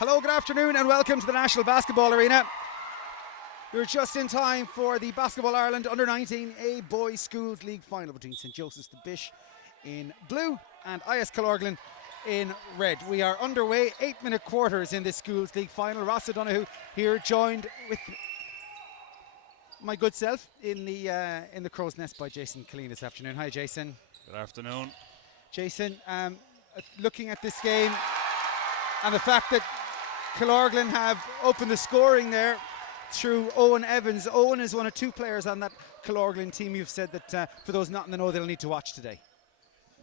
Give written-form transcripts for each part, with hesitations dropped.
Hello, good afternoon, and welcome to the National Basketball Arena. We're just in time for the Basketball Ireland Under-19 A Boys Schools League final between St. Joseph's the Bish in blue and IS Killorglin in red. We are underway, 8-minute quarters in this Schools League final. Ross O'Donoghue here, joined with my good self in the Crow's Nest by Jason Killeen this afternoon. Hi, Jason. Good afternoon. Jason, looking at this game and the fact that Killorglin have opened the scoring there through Owen Evans. Owen is one of two players on that Killorglin team. You've said that for those not in the know, they'll need to watch today.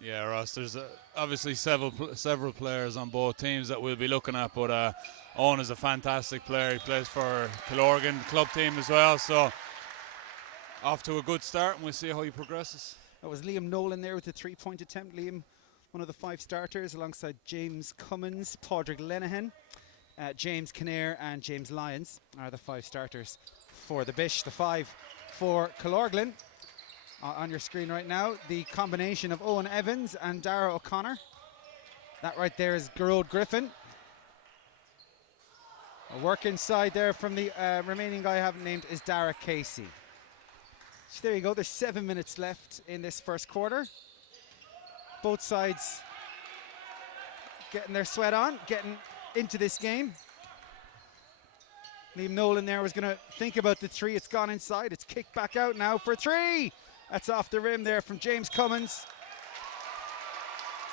Yeah, Ross, there's obviously several players on both teams that we'll be looking at, but Owen is a fantastic player. He plays for Killorglin, the club team as well, so off to a good start, and we'll see how he progresses. That was Liam Nolan there with the three-point attempt. Liam, one of the five starters, alongside James Cummins, Padraig Lenihan, James Kinnair and James Lyons are the five starters for the Bish. The five for Killorglin. On your screen right now, the combination of Owen Evans and Dara O'Connor. That right there is Gerald Griffin. A work inside there from the remaining guy I haven't named is Dara Casey. So there you go, there's 7 minutes left in this first quarter. Both sides getting their sweat on, getting into this game. Liam Nolan there was going to think about the three. It's gone inside. It's kicked back out now for three. That's off the rim there from James Cummins.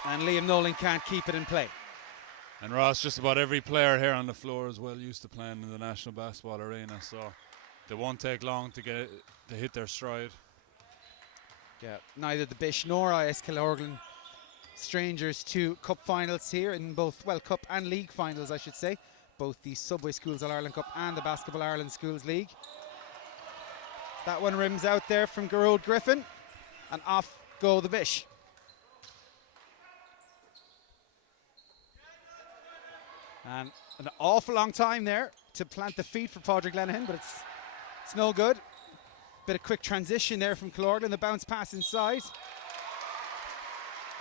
And Liam Nolan can't keep it in play. And Ross, just about every player here on the floor is well used to playing in the National Basketball Arena, so they won't take long to hit their stride. Yeah, neither the Bish nor IS Killorglin strangers to cup finals here in both, well, cup and league finals, I should say. Both the Subway Schools All-Ireland Cup and the Basketball Ireland Schools League. That one rims out there from Gerald Griffin, and off go the Bish. And an awful long time there to plant the feet for Padraig Lenihan, but it's no good. Bit of quick transition there from Killorglin, the bounce pass inside.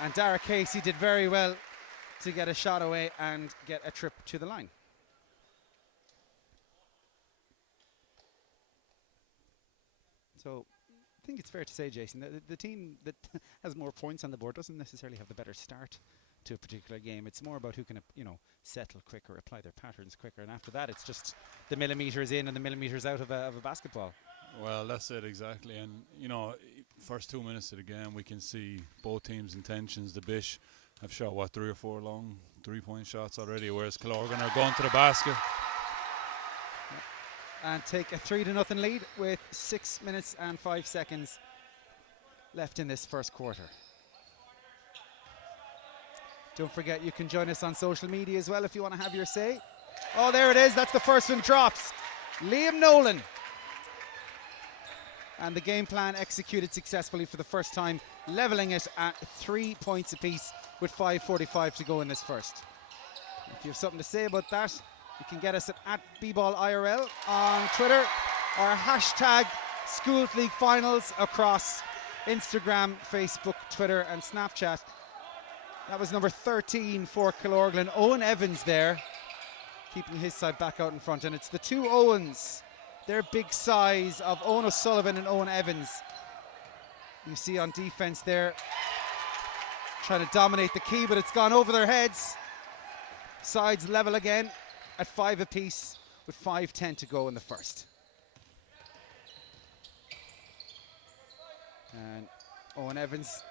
And Dara Casey did very well to get a shot away and get a trip to the line. So I think it's fair to say, Jason, that the team that has more points on the board doesn't necessarily have the better start to a particular game. It's more about who can, settle quicker, apply their patterns quicker, and after that it's just the millimeters in and the millimeters out of a basketball. Well, that's it exactly, and first 2 minutes of the game we can see both teams' intentions. The Bish have shot 3 or 4 long 3-point shots already, whereas Killorglin are going to the basket. And take a 3-0 lead with 6 minutes and 5 seconds left in this first quarter. Don't forget, you can join us on social media as well if you want to have your say. Oh, there it is. That's the first one drops. Liam Nolan. And the game plan executed successfully for the first time, leveling it at 3 points apiece with 5:45 to go in this first. If you have something to say about that, you can get us at @bballirl on Twitter, or hashtag Schools League Finals across Instagram, Facebook, Twitter and Snapchat. That was number 13 for Killorglin. Owen Evans there, keeping his side back out in front. And it's the two Owens, their big size of Owen O'Sullivan and Owen Evans. You see on defense there, trying to dominate the key, but it's gone over their heads. Sides level again at 5 apiece with 5:10 to go in the first. And Owen Evans,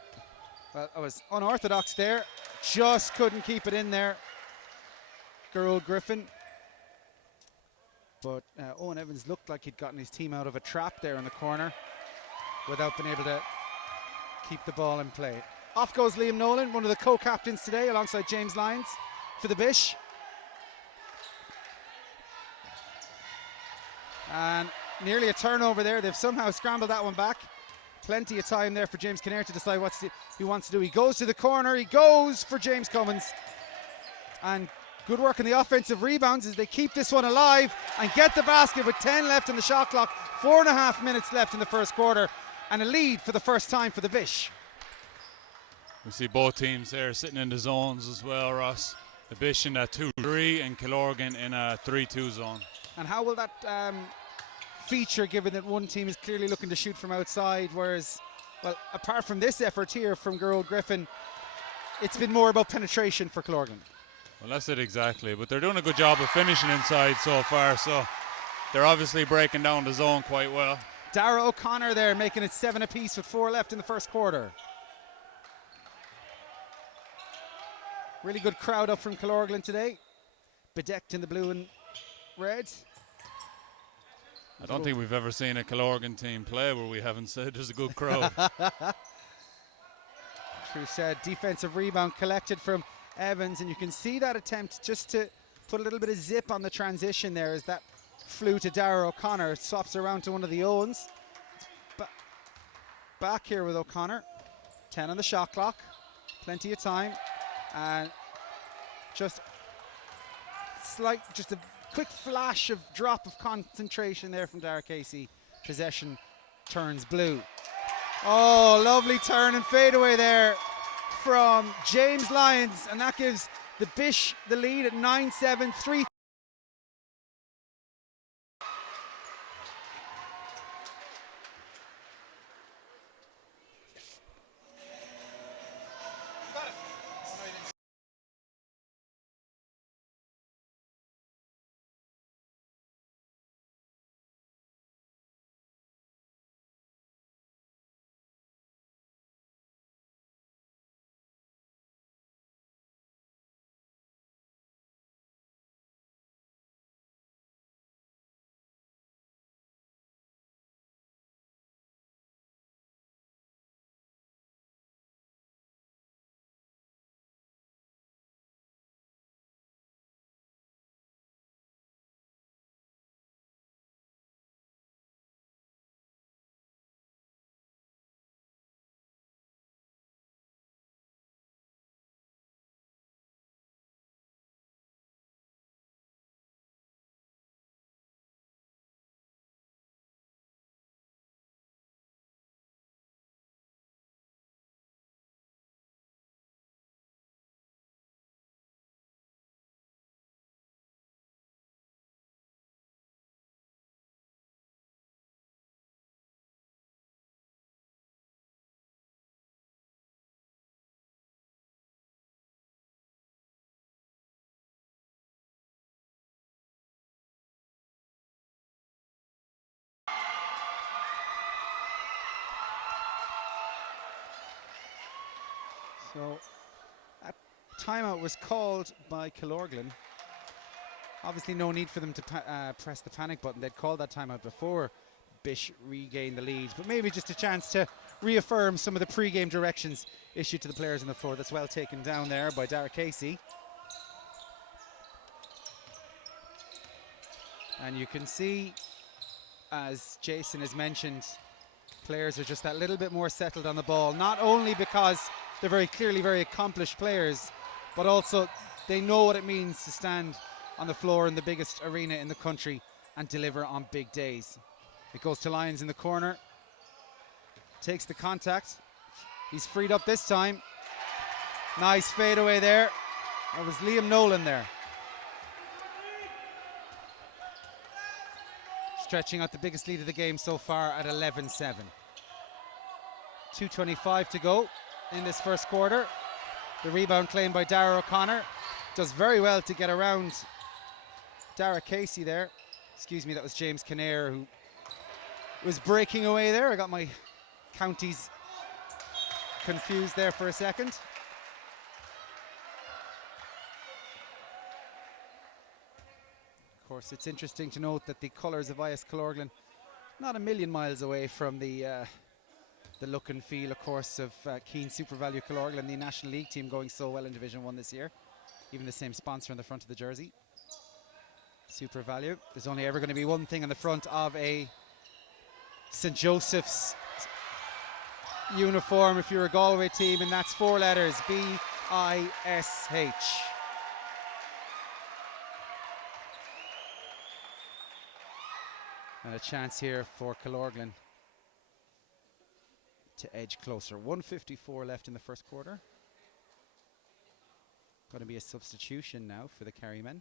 well, I was unorthodox there, just couldn't keep it in there. Gerald Griffin. But Owen Evans looked like he'd gotten his team out of a trap there in the corner without being able to keep the ball in play. Off goes Liam Nolan, one of the co-captains today, alongside James Lyons for the Bish. And nearly a turnover there. They've somehow scrambled that one back. Plenty of time there for James Kinnair to decide what he wants to do. He goes to the corner. He goes for James Cummins. And good work on the offensive rebounds as they keep this one alive and get the basket with 10 left in the shot clock. 4.5 minutes left in the first quarter. And a lead for the first time for the Bish. We see both teams there sitting in the zones as well, Ross. The Bish in a 2-3 and Killorglin in a 3-2 zone. And how will that feature, given that one team is clearly looking to shoot from outside, whereas, well, apart from this effort here from Gerald Griffin, it's been more about penetration for Killorglin. Well, that's it exactly, but they're doing a good job of finishing inside so far, so they're obviously breaking down the zone quite well. Dara O'Connor there making it 7 apiece with 4 left in the first quarter. Really good crowd up from Killorglin today, bedecked in the blue and red. I don't think we've ever seen a Killorglin team play where we haven't said there's a good crowd. True said. Defensive rebound collected from Evans, and you can see that attempt just to put a little bit of zip on the transition there as that flew to Dara O'Connor. It swaps around to one of the Owens. Back here with O'Connor. 10 on the shot clock. Plenty of time. And just a quick flash of drop of concentration there from Dara Casey. Possession turns blue. Oh, lovely turn and fadeaway there from James Lyons, and that gives the Bish the lead at 9-7, 3. So that timeout was called by Killorglin. Obviously no need for them to press the panic button. They'd called that timeout before Bish regained the lead, but maybe just a chance to reaffirm some of the pre-game directions issued to the players on the floor. That's well taken down there by Dara Casey. And you can see, as Jason has mentioned, players are just that little bit more settled on the ball, not only because they're very clearly very accomplished players, but also they know what it means to stand on the floor in the biggest arena in the country and deliver on big days. It goes to Lyons in the corner, takes the contact. He's freed up this time. Nice fadeaway there. That was Liam Nolan there. Stretching out the biggest lead of the game so far at 11-7. 2:25 to go in this first quarter. The rebound claimed by Dara O'Connor. Does very well to get around Dara Casey there. Excuse me, that was James Kinnear who was breaking away there. I got my counties confused there for a second. Of course, it's interesting to note that the colours of IS Killorglin not a million miles away from the look and feel, of course, of Keane Super Value Killorglin, the National League team going so well in Division 1 this year. Even the same sponsor on the front of the jersey. Super Value. There's only ever going to be one thing on the front of a St. Joseph's uniform if you're a Galway team, and that's 4 letters, B-I-S-H. And a chance here for Killorglin to edge closer. 1:54 left in the first quarter. Going to be a substitution now for the Kerrymen.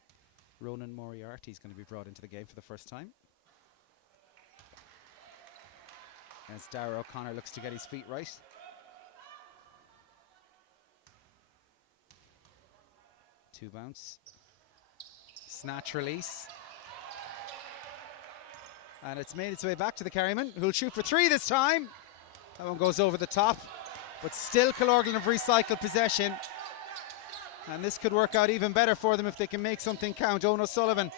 Ronan Moriarty is going to be brought into the game for the first time, as Dara O'Connor looks to get his feet right. Two bounce. Snatch release. And it's made its way back to the Kerrymen, who'll shoot for three this time. That one goes over the top, but still Killorglin have recycled possession. And this could work out even better for them if they can make something count. Owen O'Sullivan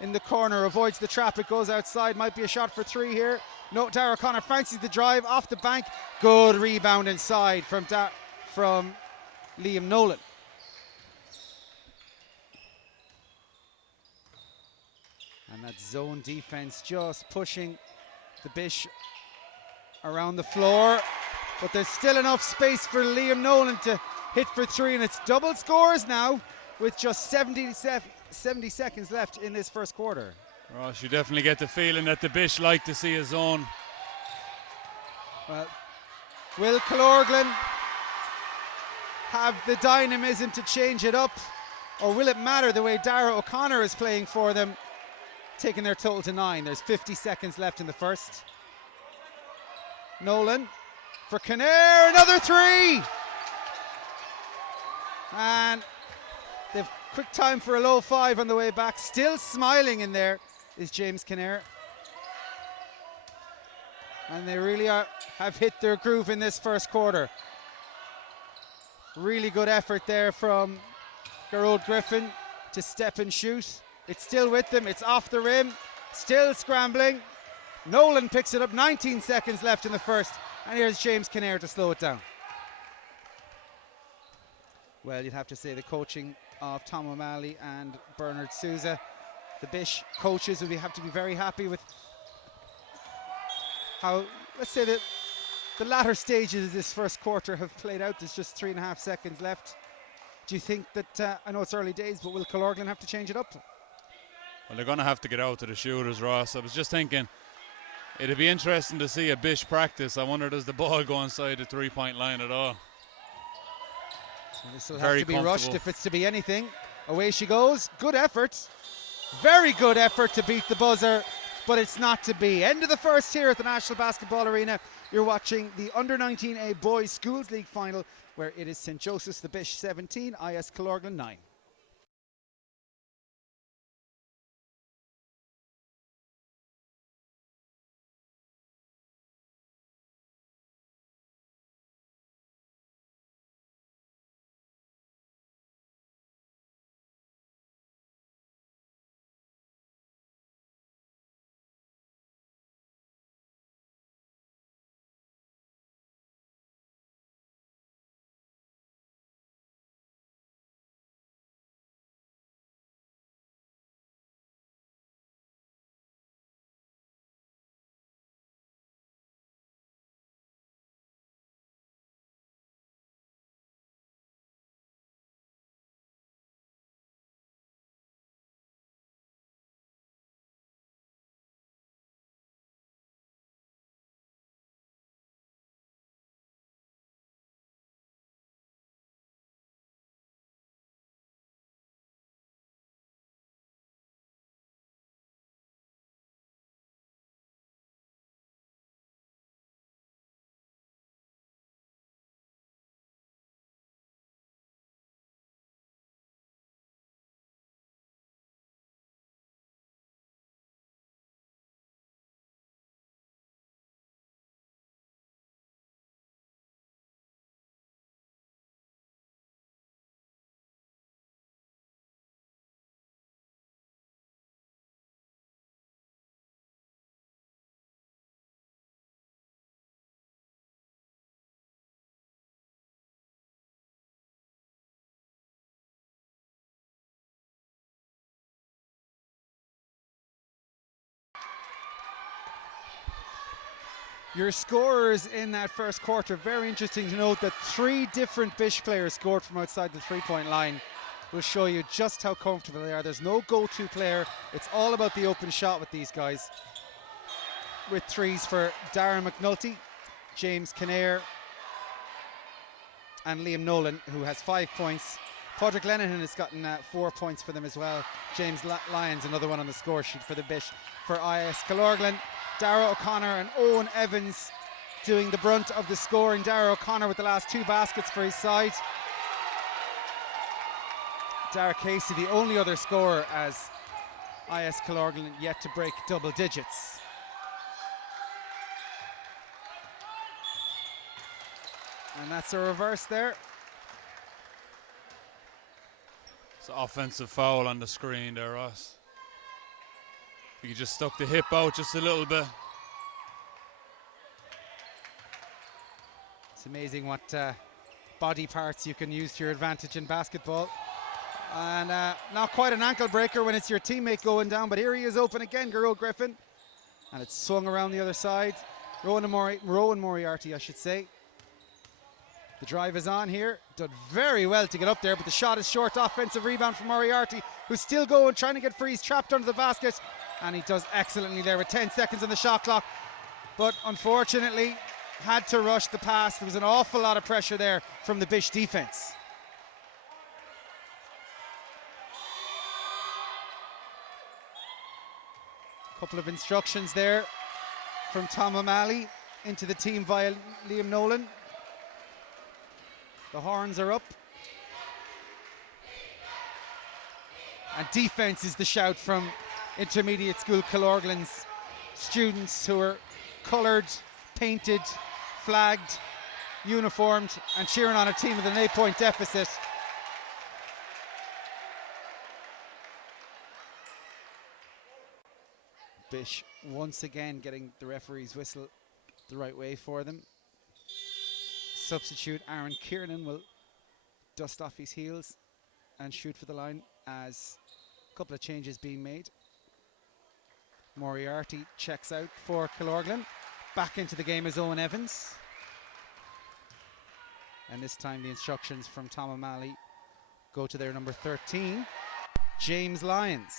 in the corner, avoids the trap, it goes outside, might be a shot for three here. No, Dara O'Connor fancies the drive off the bank. Good rebound inside from Liam Nolan. And that zone defense just pushing the Bish around the floor. But there's still enough space for Liam Nolan to hit for three, and it's double scores now with just 70 seconds left in this first quarter. Ross, you definitely get the feeling that the Bish like to see a zone. Well, will Killorglin have the dynamism to change it up, or will it matter the way Dara O'Connor is playing for them, taking their total to 9? There's 50 seconds left in the first. Nolan for Kinnair, another three! And they've quick time for a low five on the way back. Still smiling in there is James Kinnair. And they really have hit their groove in this first quarter. Really good effort there from Gerald Griffin to step and shoot. It's still with them, it's off the rim, still scrambling. Nolan picks it up, 19 seconds left in the first, and here's James Kinnair to slow it down. Well, you'd have to say the coaching of Tom O'Malley and Bernard Souza. The Bish coaches will have to be very happy with how, let's say, that the latter stages of this first quarter have played out. There's just 3.5 seconds left. Do you think that, I know it's early days, but will Killorglin have to change it up? Well, they're going to have to get out to the shooters, Ross. I was just thinking, it'd be interesting to see a Bish practice. I wonder, does the ball go inside the three-point line at all? So this will have to be rushed if it's to be anything. Away she goes. Good effort. Very good effort to beat the buzzer, but it's not to be. End of the first here at the National Basketball Arena. You're watching the Under-19A Boys Schools League Final, where it is St. Joseph's the Bish 17, IS Killorglin 9. Your scorers in that first quarter, very interesting to note that 3 different Bish players scored from outside the three-point line. Will show you just how comfortable they are. There's no go-to player. It's all about the open shot with these guys. With threes for Darren McNulty, James Kinnair, and Liam Nolan, who has 5 points Padraig Lenihan has gotten 4 points for them as well. James Lyons, another one on the score sheet for the Bish for IS Killorglin. Dara O'Connor and Owen Evans doing the brunt of the scoring. Dara O'Connor with the last 2 baskets for his side. Dara Casey, the only other scorer as IS Killorglin yet to break double digits. And that's a reverse there. It's an offensive foul on the screen there, Ross. You just stuck the hip out just a little bit. It's amazing what body parts you can use to your advantage in basketball. And not quite an ankle breaker when it's your teammate going down, but here he is open again, Gerald Griffin. And it's swung around the other side. Rowan Moriarty, I should say. The drive is on here. Done very well to get up there, but the shot is short. Offensive rebound from Moriarty, who's still going, trying to get free. He's trapped under the basket, and he does excellently there with 10 seconds on the shot clock. But unfortunately, had to rush the pass. There was an awful lot of pressure there from the Bish defense. Couple of instructions there from Tom O'Malley into the team via Liam Nolan. The horns are up. And defense is the shout from intermediate school Killorglin's students who are coloured, painted, flagged, uniformed, and cheering on a team with an 8-point deficit. Bish once again getting the referee's whistle the right way for them. Substitute Aaron Kiernan will dust off his heels and shoot for the line as a couple of changes being made. Moriarty checks out for Killorglin. Back into the game is Owen Evans. And this time the instructions from Tom O'Malley go to their number 13, James Lyons.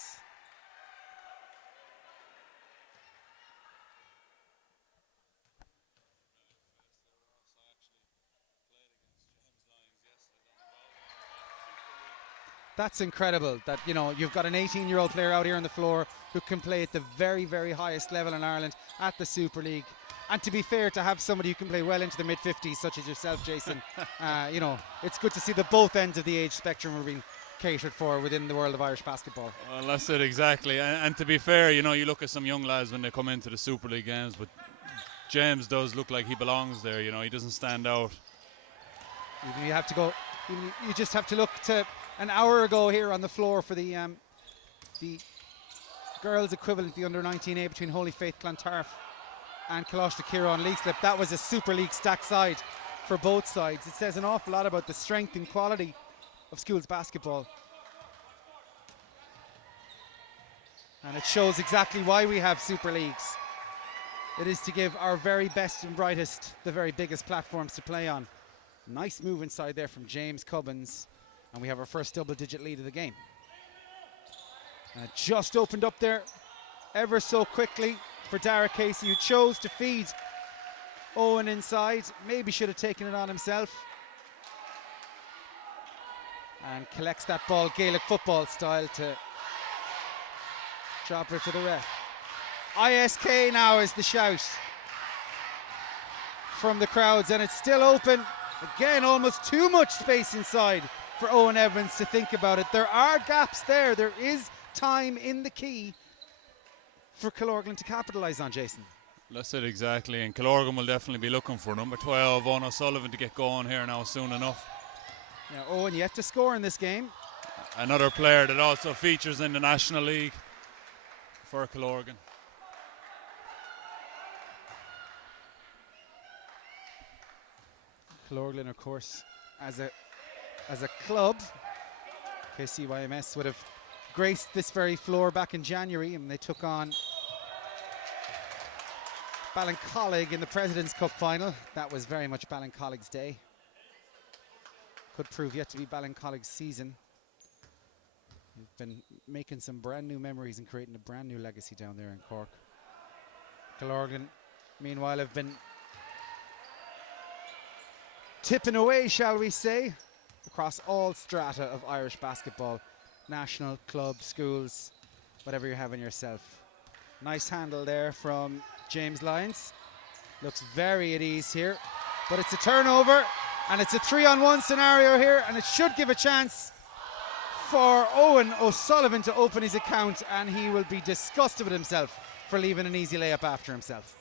That's incredible that, you know, you've got an 18-year-old player out here on the floor who can play at the very, very highest level in Ireland at the Super League. And to be fair, to have somebody who can play well into the mid-50s, such as yourself, Jason, you know, it's good to see that both ends of the age spectrum are being catered for within the world of Irish basketball. Well, that's it, exactly. And to be fair, you know, you look at some young lads when they come into the Super League games, but James does look like he belongs there, you know, he doesn't stand out. Even you have to go, you just have to look to an hour ago here on the floor for the girls equivalent, the under-19A between Holy Faith Clontarf and Coláiste Ciarán Leixlip. That was a Super League stacked side for both sides. It says an awful lot about the strength and quality of schools basketball. And it shows exactly why we have Super Leagues. It is to give our very best and brightest the very biggest platforms to play on. Nice move inside there from James Cubbins. And we have our first double-digit lead of the game. And it just opened up there ever so quickly for Dara Casey, who chose to feed Owen inside. Maybe should have taken it on himself. And collects that ball Gaelic football style to drop her to the ref. ISK now is the shout from the crowds, and it's still open. Again, almost too much space inside for Owen Evans to think about it. There are gaps there. There is time in the key for Killorglin to capitalise on, Jason. That's it, exactly. And Killorglin will definitely be looking for number 12, Owen O'Sullivan, to get going here now soon enough. Now, Owen yet to score in this game. Another player that also features in the National League for Killorglin. Killorglin, of course, as a club, KCYMS would have graced this very floor back in January, and they took on Ballincollig in the President's Cup final. That was very much Ballincollig's day. Could prove yet to be Ballincollig's season. They've been making some brand new memories and creating a brand new legacy down there in Cork. Killorglin, meanwhile, have been tipping away, shall we say. across all strata of Irish basketball, national, club, schools, whatever you're having yourself. Nice handle there from James Lyons. Looks very at ease here, but it's a turnover and it's a 3-on-1 scenario here, and it should give a chance for Owen O'Sullivan to open his account, and he will be disgusted with himself for leaving an easy layup after himself.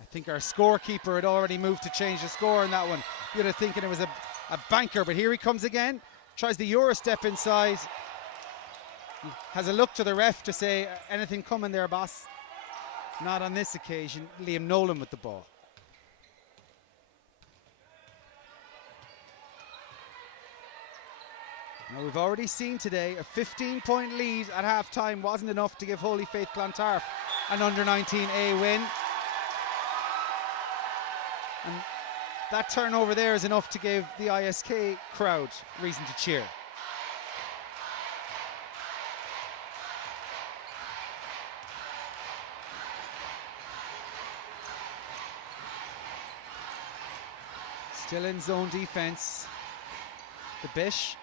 I think our scorekeeper had already moved to change the score in that one. You'd have thinking it was a banker, but here he comes again. Tries the Euro step inside. Has a look to the ref to say, anything coming there, boss? Not on this occasion. Liam Nolan with the ball. Now we've already seen today a 15-point lead at half-time wasn't enough to give Holy Faith Clontarf an under-19A win. And that turnover there is enough to give the ISK crowd reason to cheer. Still in zone defense. The Bish.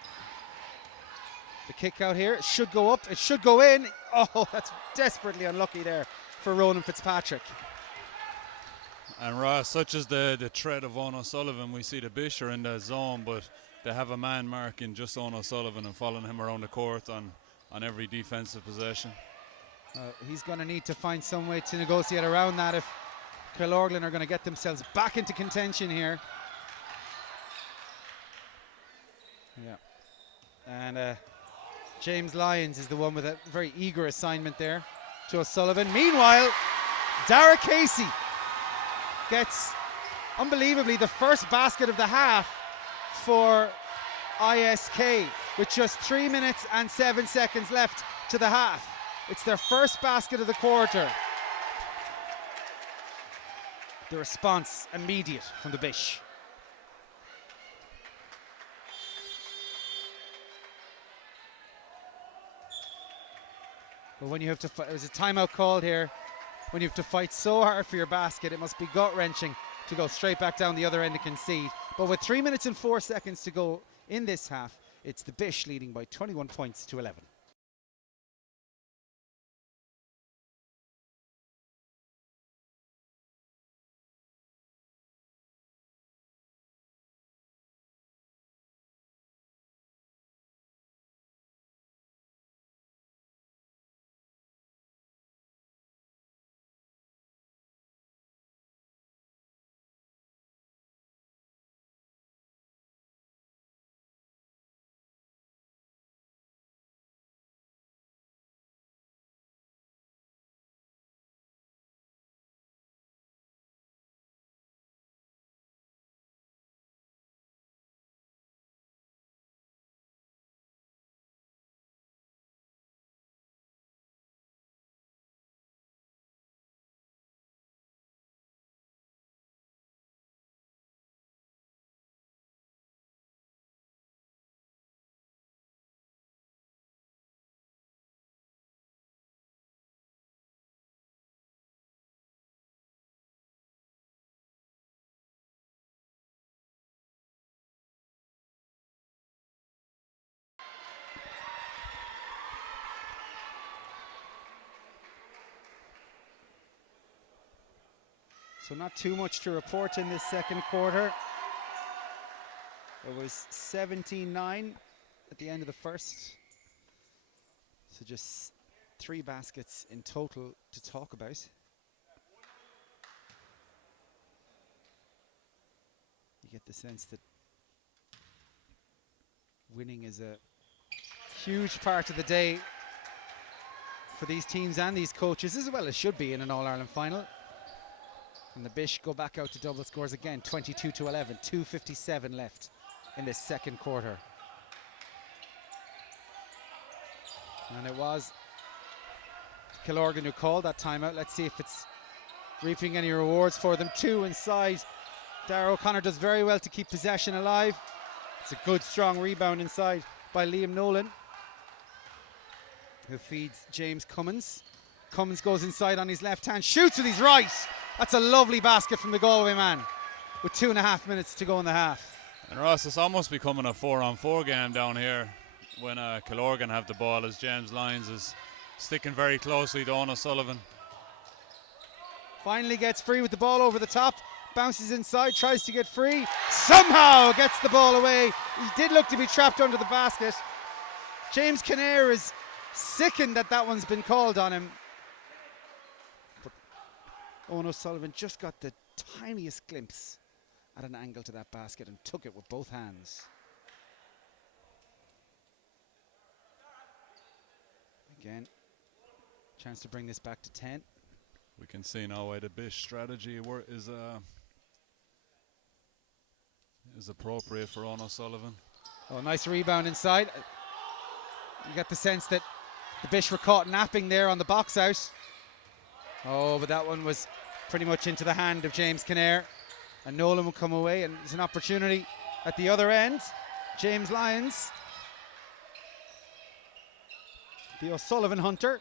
The kick out here, it should go up, it should go in. Oh, that's desperately unlucky there for Ronan Fitzpatrick. And Ross, such as the threat of Owen O'Sullivan, we see the Bish are in the zone, but they have a man marking just Owen O'Sullivan and following him around the court on every defensive possession. He's going to need to find some way to negotiate around that if Killorglin are going to get themselves back into contention here. Yeah. And James Lyons is the one with a very eager assignment there to O'Sullivan. Meanwhile, Dara Casey gets, unbelievably, the first basket of the half for ISK with just 3 minutes and 7 seconds left to the half. It's their first basket of the quarter. The response immediate from the Bish. But when you have to fight, there's a timeout called here. When you have to fight so hard for your basket, it must be gut-wrenching to go straight back down the other end and concede. But with 3 minutes and 4 seconds to go in this half, it's the Bish leading by 21 points to 11. So not too much to report in this second quarter. It was 17-9 at the end of the first. So just 3 baskets in total to talk about. You get the sense that winning is a huge part of the day for these teams and these coaches, as well as should be in an All-Ireland final. And the Bish go back out to double scores again, 22-11, 2:57 left in this second quarter. And it was Killorglin who called that timeout. Let's see if it's reaping any rewards for them. 2 inside. Dara O'Connor does very well to keep possession alive. It's a good, strong rebound inside by Liam Nolan, who feeds James Cummins. Cummins goes inside on his left hand, shoots with his right. That's a lovely basket from the Galway man. with 2.5 minutes to go in the half. And Ross, it's almost becoming a 4-on-4 game down here when Killorglin have the ball, as James Lyons is sticking very closely to Owen O'Sullivan. Finally gets free with the ball over the top, bounces inside, tries to get free, somehow gets the ball away. He did look to be trapped under the basket. James Kinnair is sickened that that one's been called on him. But Owen O'Sullivan just got the tiniest glimpse at an angle to that basket and took it with both hands. Again, chance to bring this back to 10. We can see now why the Bish strategy is appropriate for Owen O'Sullivan. Oh, nice rebound inside. You get the sense that the Bish were caught napping there on the box out. Oh, but that one was pretty much into the hand of James Kinnair. And Nolan will come away, and there's an opportunity at the other end. James Lyons, the O'Sullivan hunter,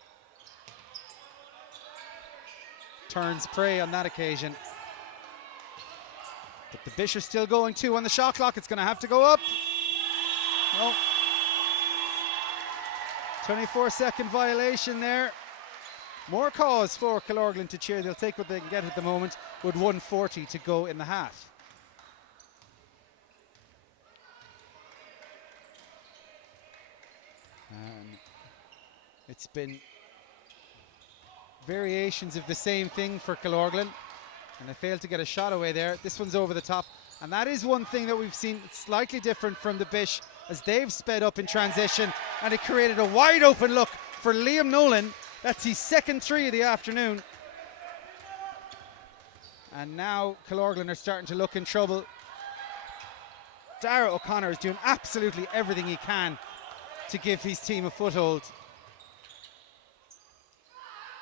turns prey on that occasion. But the Bish are still going 2 on the shot clock. It's going to have to go up. No. 24-second violation there. More cause for Killorglin to cheer. They'll take what they can get at the moment with 1:40 to go in the half. It's been variations of the same thing for Killorglin, and they failed to get a shot away there. This one's over the top, and that is one thing that we've seen slightly different from the Bish as they've sped up in transition, and it created a wide open look for Liam Nolan. That's his second 3 of the afternoon. And now Killorglin are starting to look in trouble. Dara O'Connor is doing absolutely everything he can to give his team a foothold.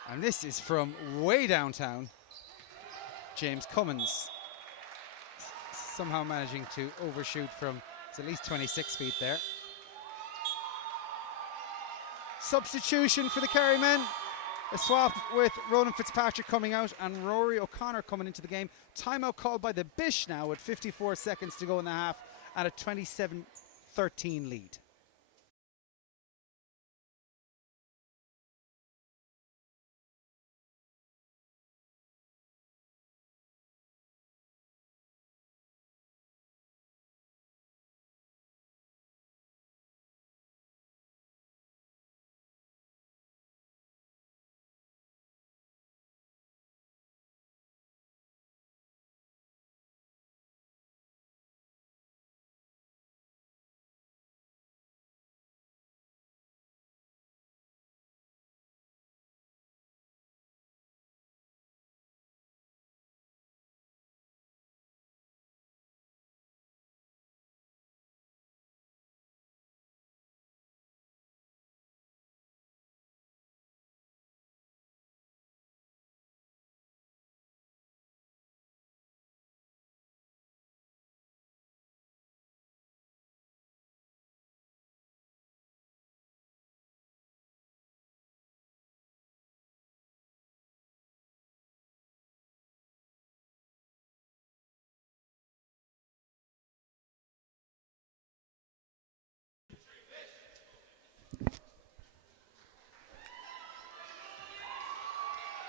And this is from way downtown. James Cummins somehow managing to overshoot from, it's at least 26 feet there. Substitution for the Kerry men. A swap with Ronan Fitzpatrick coming out and Rory O'Connor coming into the game. Timeout called by the Bish now with 54 seconds to go in the half and a 27-13 lead.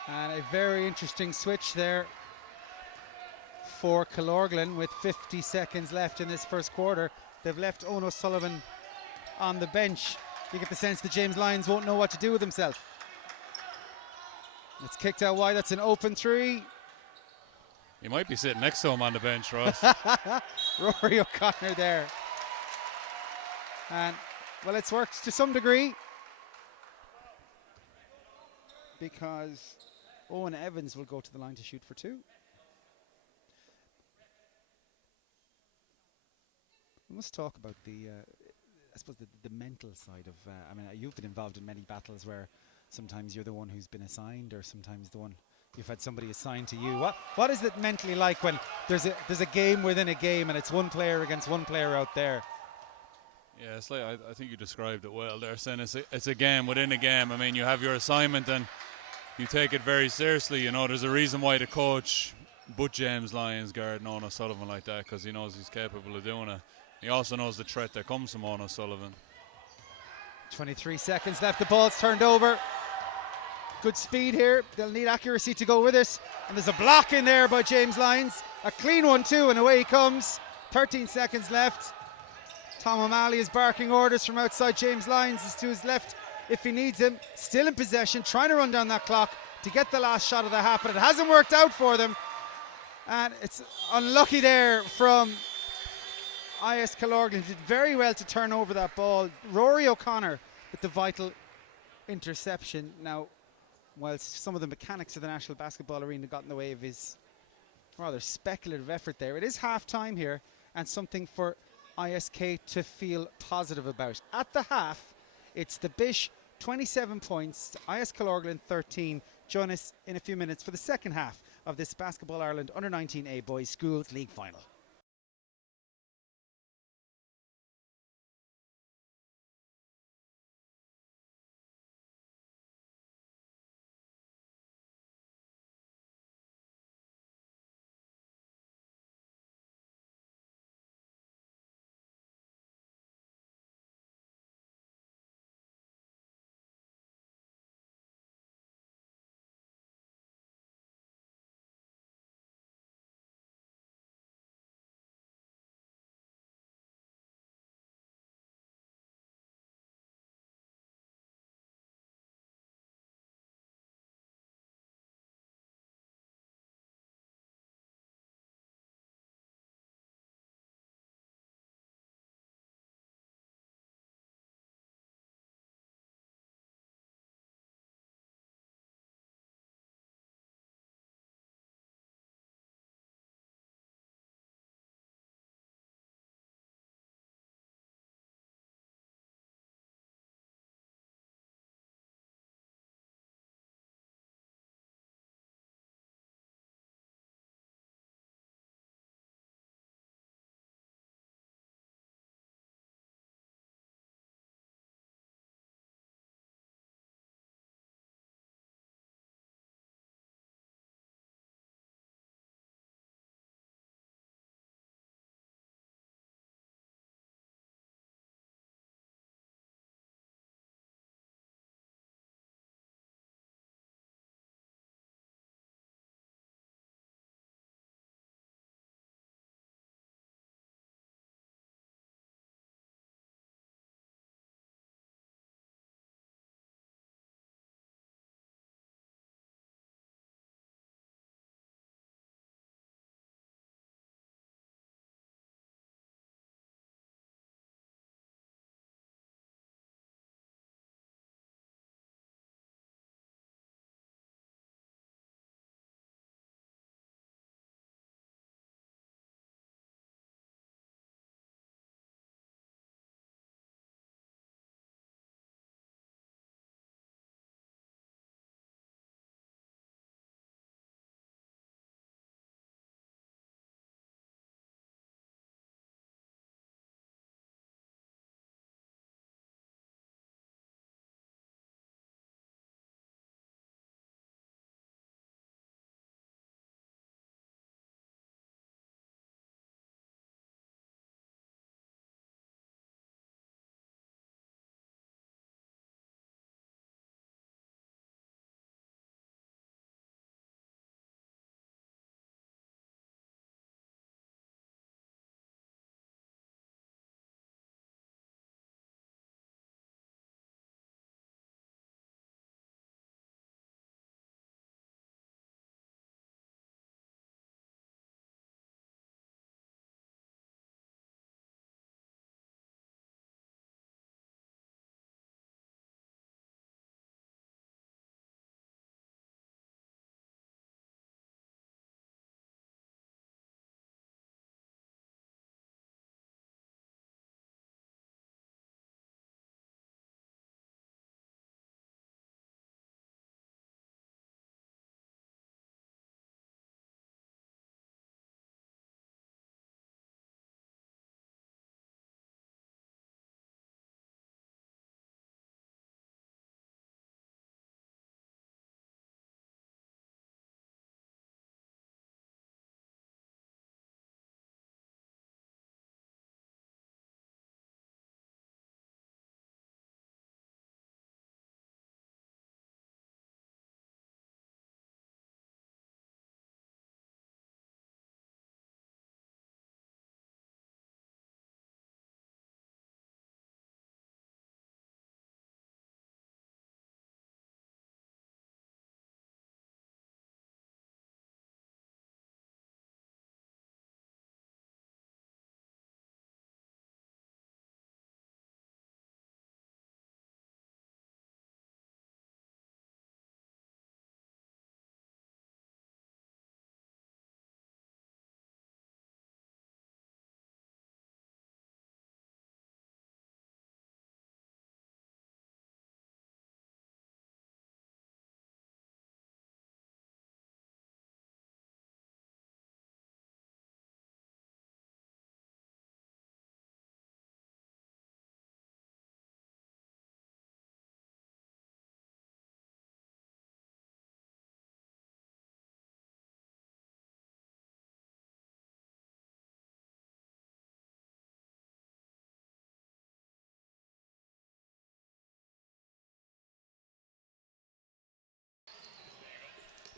And a very interesting switch there for Killorglin with 50 seconds left in this first quarter. They've left Owen O'Sullivan on the bench. You get the sense that James Lyons won't know what to do with himself. It's kicked out wide. That's an open 3. He might be sitting next to him on the bench, Ross. Rory O'Connor there. And, well, it's worked to some degree because Owen Evans will go to the line to shoot for 2. We must talk about I suppose the mental side of, I mean, you've been involved in many battles where sometimes you're the one who's been assigned or sometimes the one you've had somebody assigned to you. What is it mentally like when there's a game within a game and it's one player against one player out there? Yeah, it's like I think you described it well there, saying it's a game within a game. I mean, you have your assignment and you take it very seriously. You know, there's a reason why the coach but James Lyons guard Mona Sullivan like that, because he knows he's capable of doing it. He also knows the threat that comes from Mona Sullivan. 23 seconds left. The ball's turned over. Good speed here. They'll need accuracy to go with it. And there's a block in there by James Lyons. A clean one too, and away he comes. 13 seconds left. Tom O'Malley is barking orders from outside. James Lyons is to his left if he needs him. Still in possession, trying to run down that clock to get the last shot of the half, but it hasn't worked out for them. And it's unlucky there from IS Killorglin. Did very well to turn over that ball. Rory O'Connor with the vital interception. Now, whilst some of the mechanics of the National Basketball Arena got in the way of his rather speculative effort there, it is half time here and something for ISK to feel positive about. At the half, it's the Bish 27 points, IS Killorglin 13. Join us in a few minutes for the second half of this Basketball Ireland Under-19A Boys Schools League Final.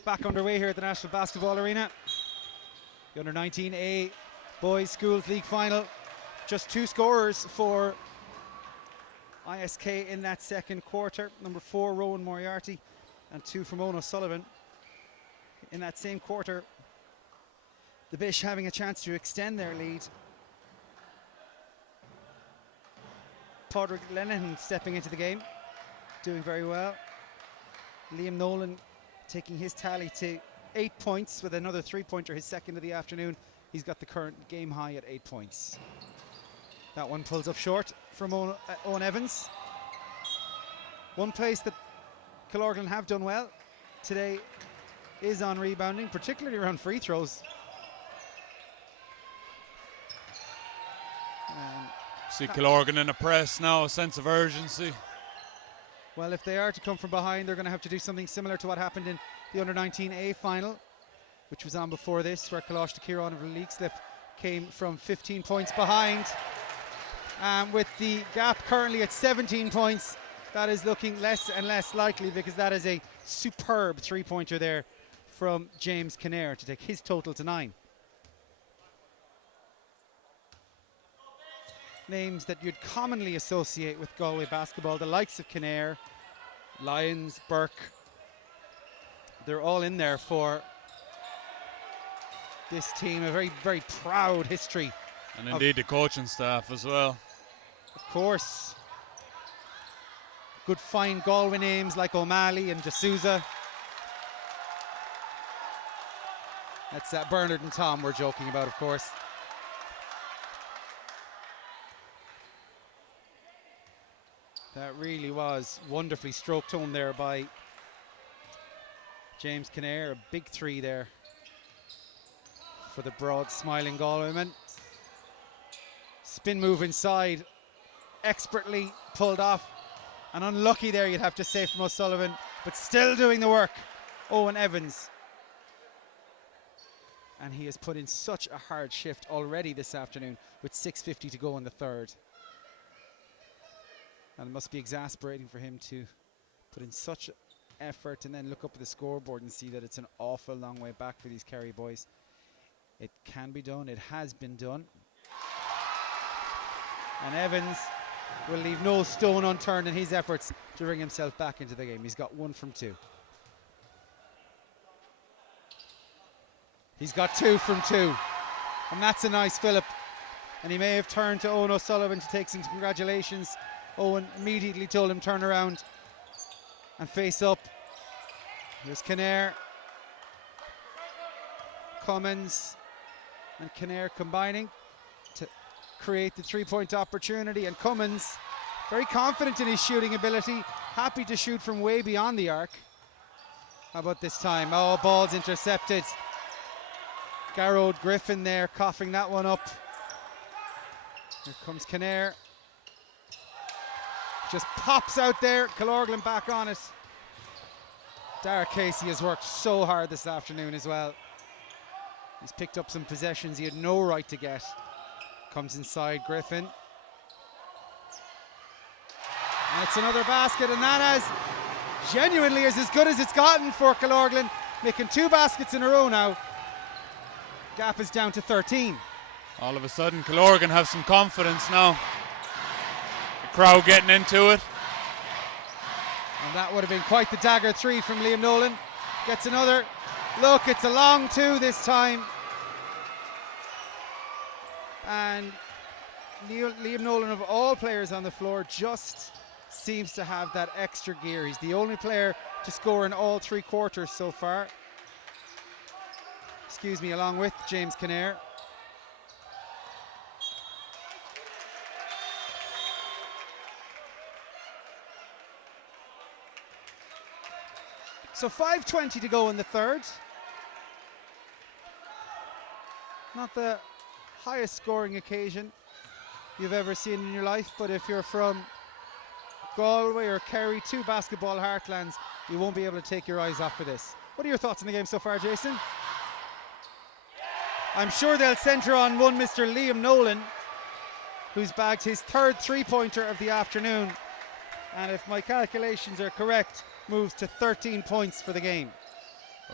back underway here at the National Basketball Arena. The Under-19A Boys Schools League Final. Just 2 scorers for ISK in that second quarter. Number 4, Rowan Moriarty, and 2 from Owen O'Sullivan. In that same quarter, the Bish having a chance to extend their lead. Padraig Lenihan stepping into the game, doing very well. Liam Nolan taking his tally to 8 points with another 3-pointer, his second of the afternoon. He's got the current game high at 8 points. That one pulls up short from Owen Evans. One place that Killorglin have done well today is on rebounding, particularly around free throws. See Killorglin in a press now, a sense of urgency. Well, if they are to come from behind, they're going to have to do something similar to what happened in the Under-19A final, which was on before this, where Kalash the Kieran of the league slip came from 15 points behind. With the gap currently at 17 points, that is looking less and less likely, because that is a superb 3-pointer there from James Kinnair to take his total to 9. Names that you'd commonly associate with Galway basketball, the likes of Kinnair, Lyons, Burke, they're all in there for this team. A very, very proud history. And indeed the coaching staff as well. Of course. Good fine Galway names like O'Malley and D'Souza. That's Bernard and Tom we're joking about, of course. That really was wonderfully stroked home there by James Kinnair. A big 3 there for the broad smiling Galwayman. Spin move inside, expertly pulled off, and unlucky there, you'd have to say, from O'Sullivan, but still doing the work, Owen Evans. And he has put in such a hard shift already this afternoon with 6:50 to go in the third. And it must be exasperating for him to put in such effort and then look up at the scoreboard and see that it's an awful long way back for these Kerry boys. It can be done, it has been done. And Evans will leave no stone unturned in his efforts to bring himself back into the game. He's got 1 from 2. He's got 2 from 2. And that's a nice fillip. And he may have turned to Owen O'Sullivan to take some congratulations. Owen immediately told him turn around and face up. Here's Kinnair, Cummins and Kinnair combining to create the 3-point opportunity, and Cummins very confident in his shooting ability, happy to shoot from way beyond the arc. How about this time? Oh, ball's intercepted. Garrod Griffin there coughing that one up. Here comes Kinnair. Just pops out there. Killorglin back on it. Dara Casey has worked so hard this afternoon as well. He's picked up some possessions he had no right to get. Comes inside Griffin. And it's another basket, and that genuinely is as good as it's gotten for Killorglin, making 2 baskets in a row now. Gap is down to 13. All of a sudden Killorglin have some confidence now. Crowd getting into it. And that would have been quite the dagger 3 from Liam Nolan. Gets another look. It's a long 2 this time. And Liam Nolan, of all players on the floor, just seems to have that extra gear. He's the only player to score in all 3 quarters so far. Excuse me, along with James Kinnair. So 5:20 to go in the third. Not the highest scoring occasion you've ever seen in your life, but if you're from Galway or Kerry, 2 basketball heartlands, you won't be able to take your eyes off of this. What are your thoughts on the game so far, Jason? I'm sure they'll centre on one Mr. Liam Nolan, who's bagged his 3rd 3-pointer of the afternoon, and if my calculations are correct, moves to 13 points for the game.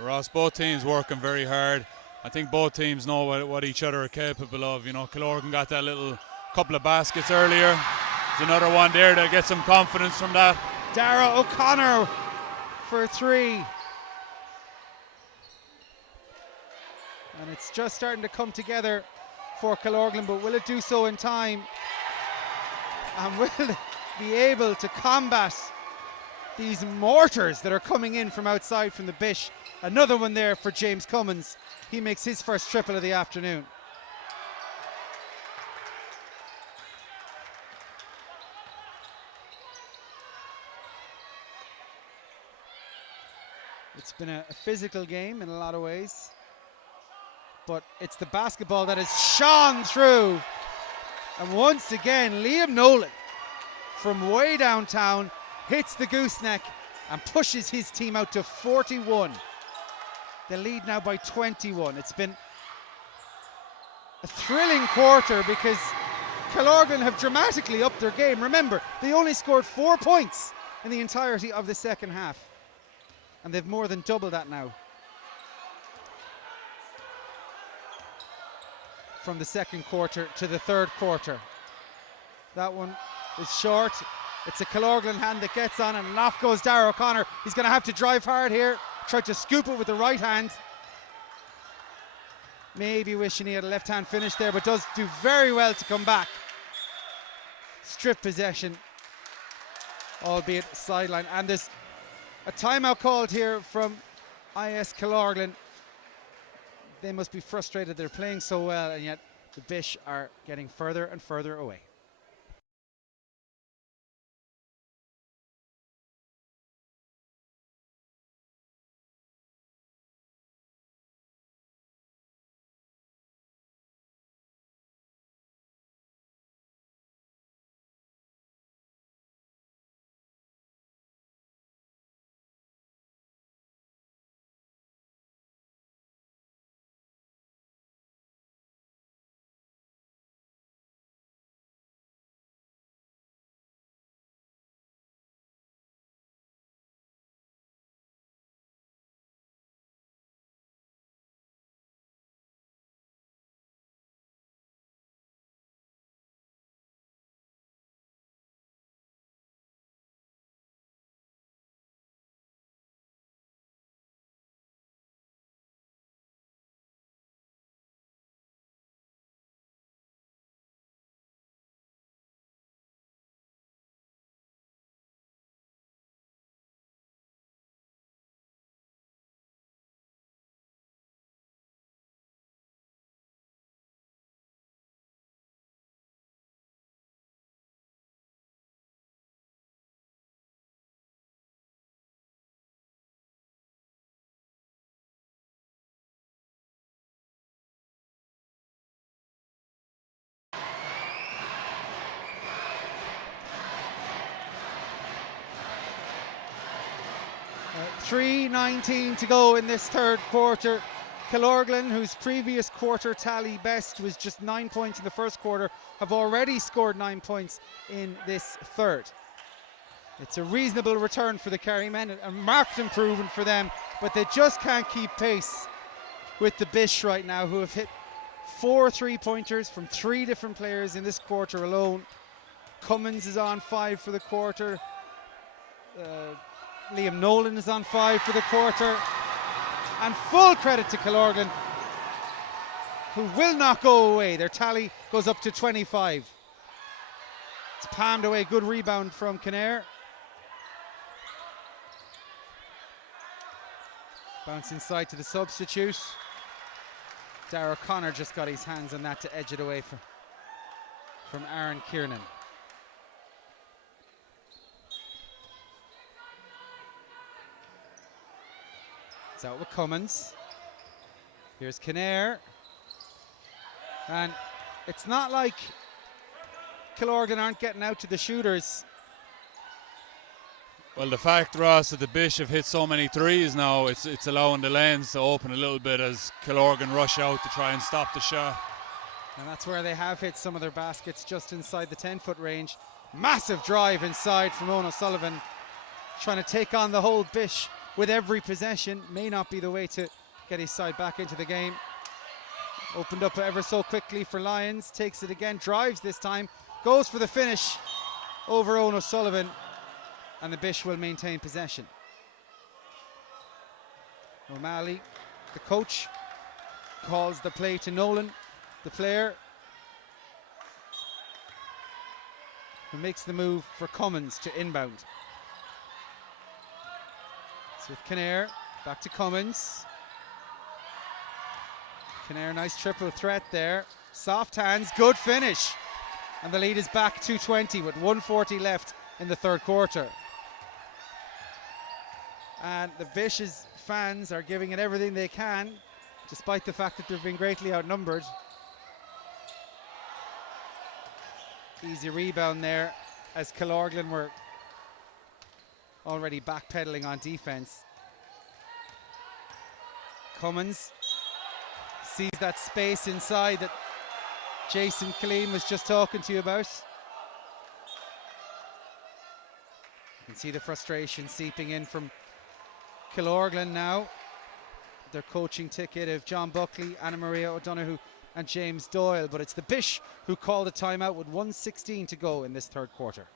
Ross, both teams working very hard. I think both teams know what each other are capable of. You know, Killorglin got that little couple of baskets earlier. There's another one there to get some confidence from that. Dara O'Connor for 3. And it's just starting to come together for Killorglin, but will it do so in time? And will it be able to combat these mortars that are coming in from outside from the Bish? Another one there for James Cummins. He makes his first triple of the afternoon. It's been a physical game in a lot of ways, but it's the basketball that has shone through. And once again, Liam Nolan from way downtown hits the gooseneck and pushes his team out to 41. The lead now by 21. It's been a thrilling quarter because Killorglin have dramatically upped their game. Remember, they only scored 4 points in the entirety of the second half, and they've more than doubled that now. From the second quarter to the third quarter. That one is short. It's a Killorglin hand that gets on, and off goes Dara O'Connor. He's going to have to drive hard here. Tried to scoop it with the right hand. Maybe wishing he had a left hand finish there, but does do very well to come back. Strip possession, albeit sideline. And there's a timeout called here from IS Killorglin. They must be frustrated. They're playing so well, and yet the Bish are getting further and further away. Uh, 3:19 to go in this third quarter. Killorglin, whose previous quarter tally best was just 9 points in the first quarter, have already scored 9 points in this third. It's a reasonable return for the Kerry men, a marked improvement for them, but they just can't keep pace with the Bish right now, who have hit 4 3-pointers from 3 different players in this quarter alone. Cummins is on 5 for the quarter. Liam Nolan is on 5 for the quarter. And full credit to Killorglin, who will not go away. Their tally goes up to 25. It's palmed away. Good rebound from Kinnair. Bounce inside to the substitute. Dara O'Connor just got his hands on that to edge it away from Aaron Kiernan. It's out with Cummins. Here's Kinnair. And it's not like Killorglin aren't getting out to the shooters. Well, the fact, Ross, that the Bish have hit so many threes now, it's allowing the lanes to open a little bit as Killorglin rush out to try and stop the shot. And that's where they have hit some of their baskets, just inside the 10-foot range. Massive drive inside from Owen O'Sullivan, trying to take on the whole Bish with every possession may not be the way to get his side back into the game. Opened up ever so quickly for Lions, takes it again, drives this time, goes for the finish over Owen O'Sullivan, and the Bish will maintain possession. O'Malley, the coach, calls the play to Nolan, the player, who makes the move for Cummins to inbound. It's with Kinnair, back to Cummins. Kinnair, nice triple threat there. Soft hands, good finish. And the lead is back to 20 with 1:40 left in the third quarter. And the Bish's fans are giving it everything they can, despite the fact that they've been greatly outnumbered. Easy rebound there as Killorglin were already backpedaling on defense. Cummins sees that space inside that Jason Killeen was just talking to you about. You can see the frustration seeping in from Killorglin now. Their coaching ticket of John Buckley, Anna Maria O'Donoghue and James Doyle, but it's the Bish who called a timeout with 1:16 to go in this third quarter.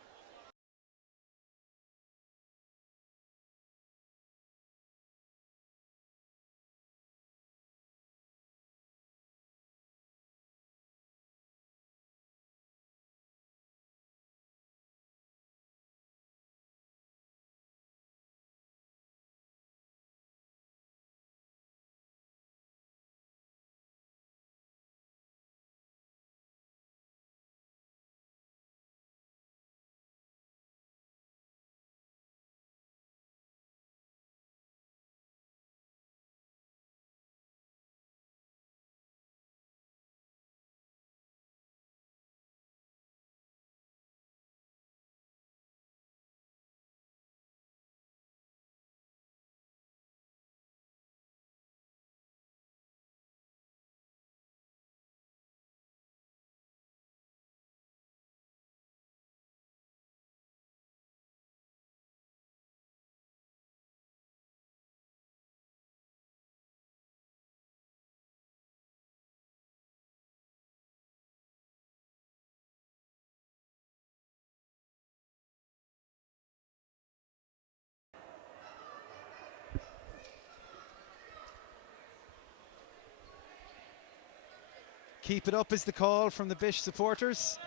Keep it up is the call from the Bish supporters.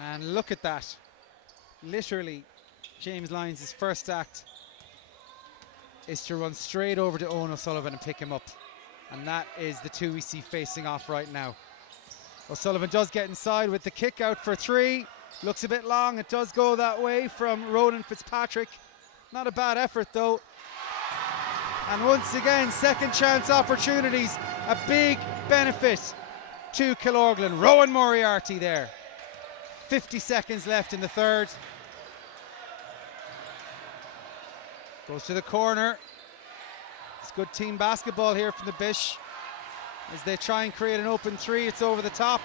And look at that. Literally, James Lyons' first act is to run straight over to Owen O'Sullivan and pick him up. And that is the two we see facing off right now. O'Sullivan does get inside with the kick out for three. Looks a bit long. It does go that way from Ronan Fitzpatrick. Not a bad effort though. And once again, second chance opportunities. A big benefit to Killorglin. Rowan Moriarty there. 50 seconds left in the third. Goes to the corner. It's good team basketball here from the Bish. As they try and create an open three, it's over the top.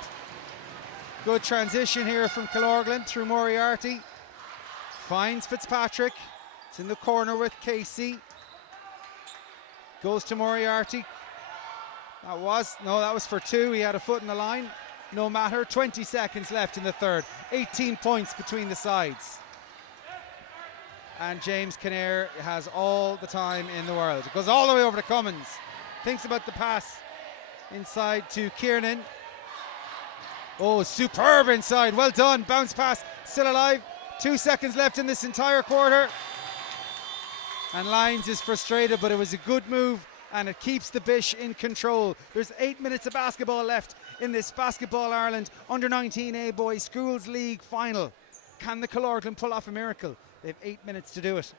Good transition here from Killorglin through Moriarty. Finds Fitzpatrick. It's in the corner with Casey. Goes to Moriarty. That was for two. He had a foot in the line. No matter. 20 seconds left in the third. 18 points between the sides. And James Kinnair has all the time in the world. It goes all the way over to Cummins. Thinks about the pass inside to Kiernan. Oh, superb inside. Well done. Bounce pass. Still alive. 2 seconds left in this entire quarter. And Lyons is frustrated, but it was a good move and it keeps the Bish in control. There's 8 minutes of basketball left in this Basketball Ireland Under-19 Boys Schools League final. Can the Killorglin pull off a miracle? They have 8 minutes to do it.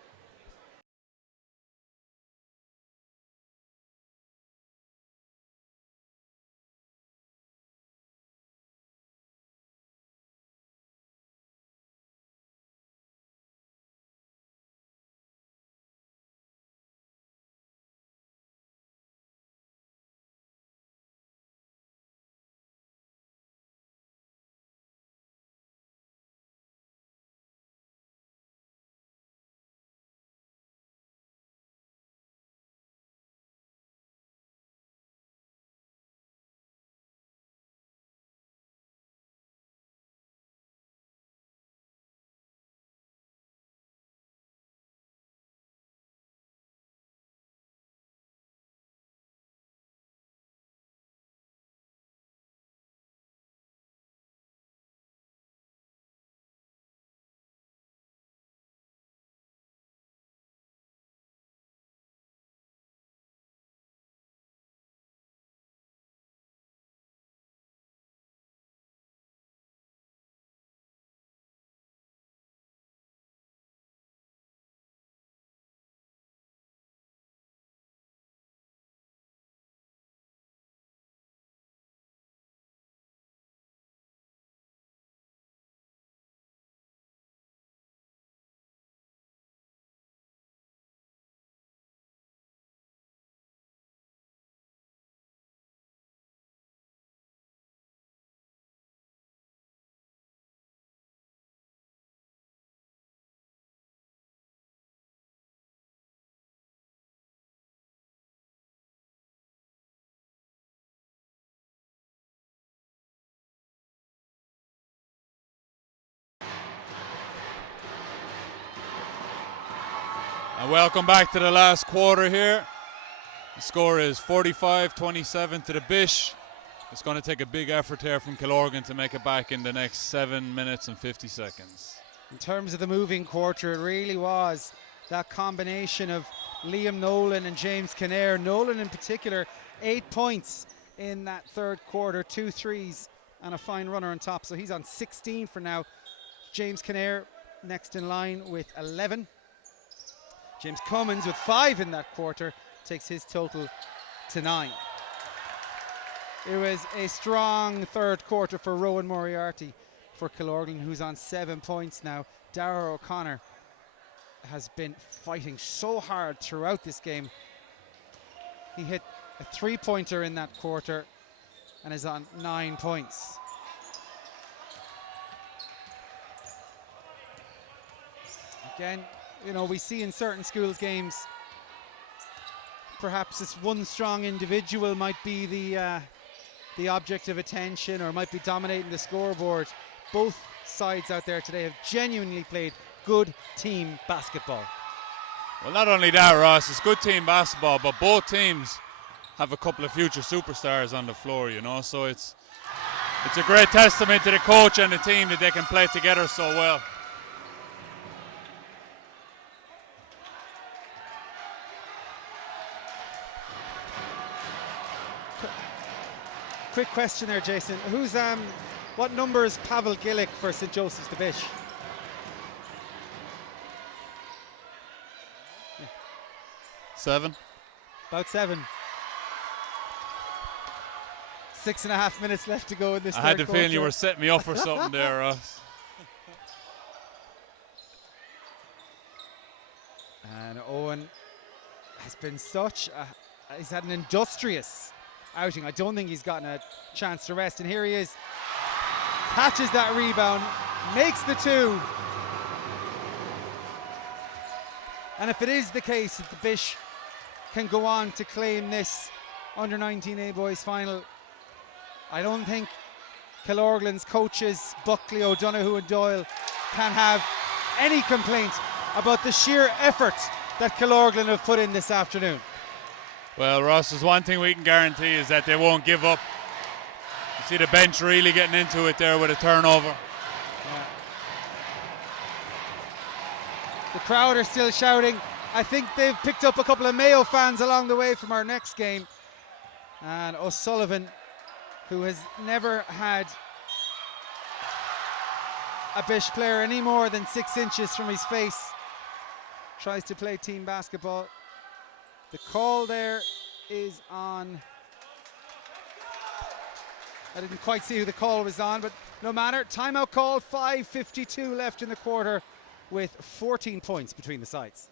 And welcome back to the last quarter here. The score is 45-27 to the Bish. It's going to take a big effort here from Killorglin to make it back in the next 7 minutes and 50 seconds. In terms of the moving quarter, it really was that combination of Liam Nolan and James Kinnair. Nolan in particular, 8 points in that third quarter, 2 threes and a fine runner on top. So he's on 16 for now. James Kinnair next in line with 11. James Cummins with 5 in that quarter takes his total to 9. It was a strong third quarter for Rowan Moriarty for Killorglin, who's on 7 points now. Dara O'Connor has been fighting so hard throughout this game. He hit a 3-pointer in that quarter and is on 9 points. Again, you know, we see in certain schools games, perhaps this one strong individual might be the object of attention or might be dominating the scoreboard. Both sides out there today have genuinely played good team basketball. Well, not only that, Ross, it's good team basketball, but both teams have a couple of future superstars on the floor, you know, so it's a great testament to the coach and the team that they can play together so well. Quick question there, Jason. What number is Pavel Gillick for St. Joseph's the Bish? Yeah. 7. About 7. 6.5 minutes left to go in this I third had the quarter. feeling you were setting me up for something there, Ross. And Owen has been he's had an industrious outing. I don't think he's gotten a chance to rest, and here he is. Catches that rebound, makes the 2. And if it is the case that the Bish can go on to claim this under-19 A-Boys final, I don't think Killorglin's coaches, Buckley, O'Donoghue and Doyle, can have any complaint about the sheer effort that Killorglin have put in this afternoon. Well, Ross, there's one thing we can guarantee is that they won't give up. You see the bench really getting into it there with a turnover. Yeah. The crowd are still shouting. I think they've picked up a couple of Mayo fans along the way from our next game. And O'Sullivan, who has never had a Bish player any more than 6 inches from his face, tries to play team basketball. The call there is on. I didn't quite see who the call was on, but no matter. Timeout call, 5:52 left in the quarter with 14 points between the sides.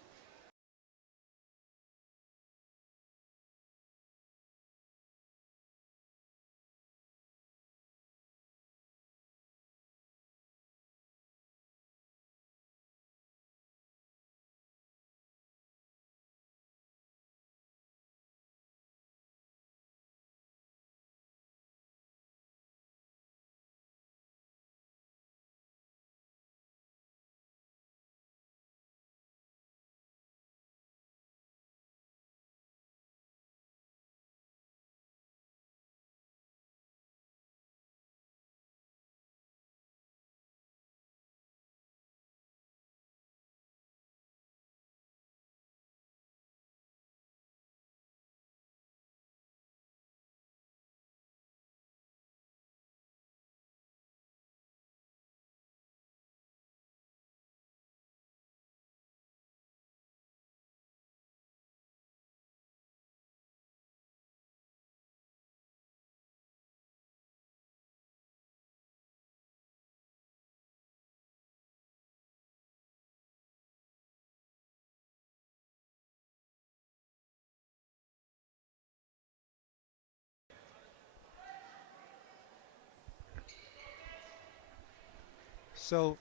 So,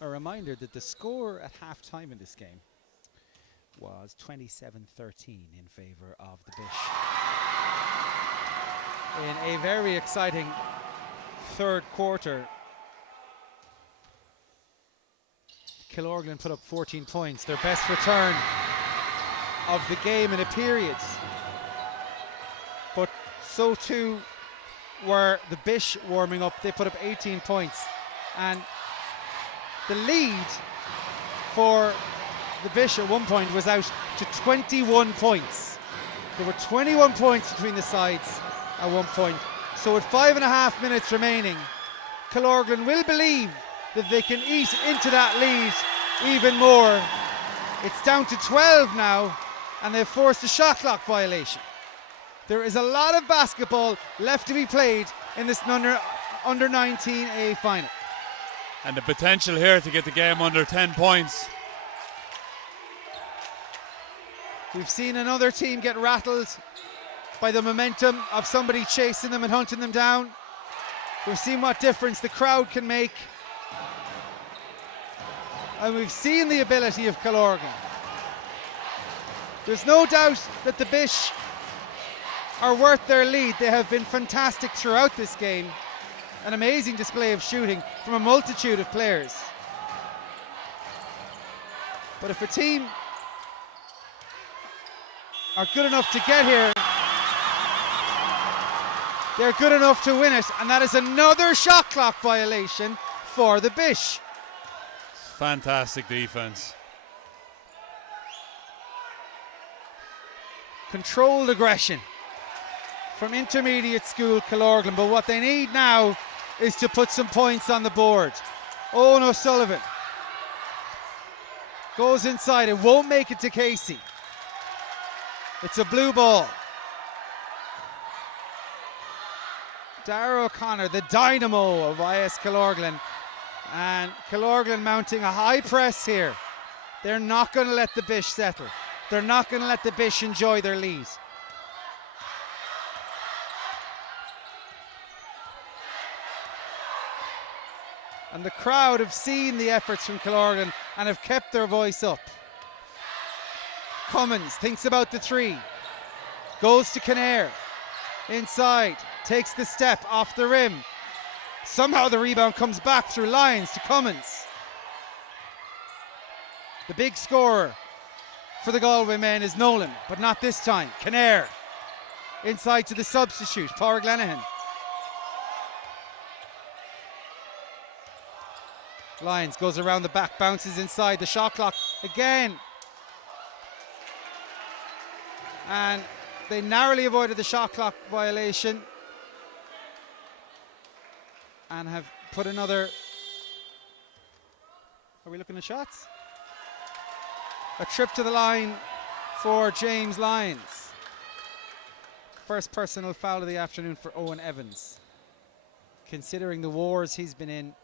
a reminder that the score at halftime in this game was 27-13 in favor of the Bish. In a very exciting third quarter, Killorglin put up 14 points, their best return of the game in a period. But so too were the Bish warming up. They put up 18 points. And the lead for the Bish at one point was out to 21 points. There were 21 points between the sides at one point. So with 5.5 minutes remaining, Killorglin will believe that they can eat into that lead even more. It's down to 12 now, and they've forced a shot clock violation. There is a lot of basketball left to be played in this under 19A final. And the potential here to get the game under 10 points. We've seen another team get rattled by the momentum of somebody chasing them and hunting them down. We've seen what difference the crowd can make. And we've seen the ability of Killorglin. There's no doubt that the Bish are worth their lead. They have been fantastic throughout this game. An amazing display of shooting from a multitude of players. But if a team are good enough to get here, they're good enough to win it, and that is another shot clock violation for the Bish. Fantastic defense. Controlled aggression from intermediate school Killorglin, but what they need now is to put some points on the board. Owen O'Sullivan goes inside, it won't make it to Casey. It's a blue ball. Dara O'Connor, the dynamo of IS Killorglin, and Killorglin mounting a high press here. They're not going to let the Bish settle. They're not going to let the Bish enjoy their lead. And the crowd have seen the efforts from Killorglin and have kept their voice up. Cummins thinks about the three, goes to Kinnair, inside, takes the step off the rim. Somehow the rebound comes back through Lyons to Cummins. The big scorer for the Galway men is Nolan, but not this time. Kinnair, inside to the substitute, Pádraig Lenihan. Lyons goes around the back, bounces inside, the shot clock again. And they narrowly avoided the shot clock violation and have put another. Are we looking at shots? A trip to the line for James Lyons. First personal foul of the afternoon for Owen Evans. Considering the wars he's been in,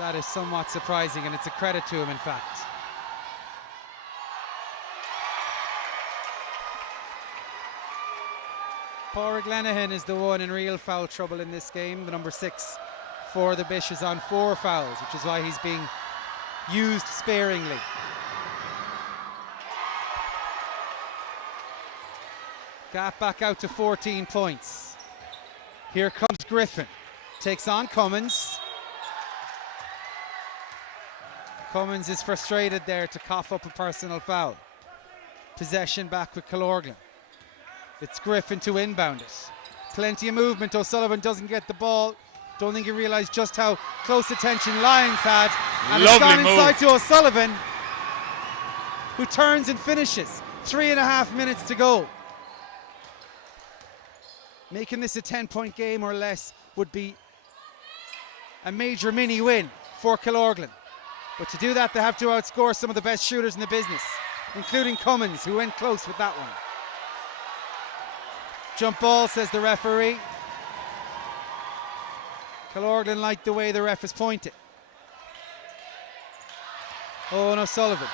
that is somewhat surprising, and it's a credit to him, in fact. Pádraig Lenihan is the one in real foul trouble in this game. The number 6 for the Bish is on 4 fouls, which is why he's being used sparingly. Gap back out to 14 points. Here comes Griffin. Takes on Cummins. Cummins is frustrated there to cough up a personal foul. Possession back with Killorglin. It's Griffin to inbound it. Plenty of movement. O'Sullivan doesn't get the ball. Don't think he realised just how close attention Lyons had. And it's gone inside to O'Sullivan, who turns and finishes. 3.5 minutes to go. Making this a 10-point game or less would be a major mini win for Killorglin. But to do that, they have to outscore some of the best shooters in the business, including Cummins, who went close with that one. Jump ball, says the referee. Killorglin liked the way the ref is pointing. Owen O'Sullivan,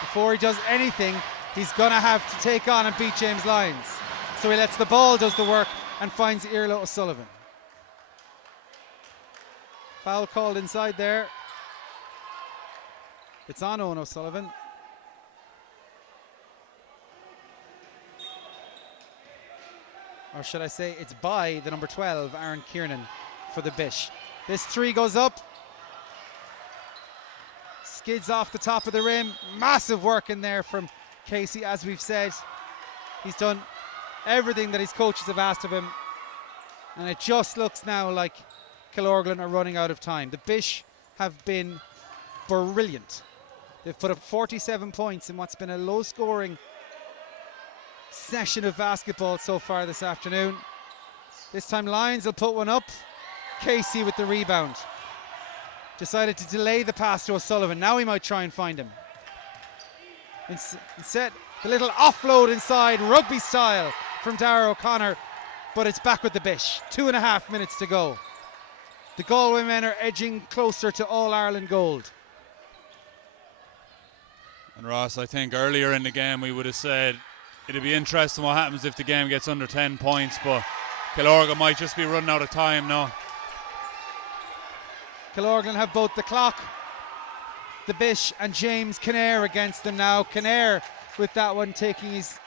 before he does anything, he's gonna have to take on and beat James Lyons. So he lets the ball does the work and finds Irla O'Sullivan. Foul called inside there. It's on Owen O'Sullivan. Or should I say it's by the number 12, Aaron Kiernan, for the Bish. This three goes up. Skids off the top of the rim. Massive work in there from Casey, as we've said. He's done everything that his coaches have asked of him. And it just looks now like Killorglin are running out of time. The Bish have been brilliant. They've put up 47 points in what's been a low-scoring session of basketball so far this afternoon. This time Lyons will put one up. Casey with the rebound. Decided to delay the pass to O'Sullivan. Now he might try and find him. Instead, the little offload inside, rugby style from Dara O'Connor, but it's back with the Bish. 2.5 minutes to go. The Galway men are edging closer to All-Ireland gold. And Ross, I think earlier in the game we would have said it'd be interesting what happens if the game gets under 10 points, but Killorglin might just be running out of time now. Killorglin have both the clock, the Bish and James Kinnair against them now. Kinnair with that one taking his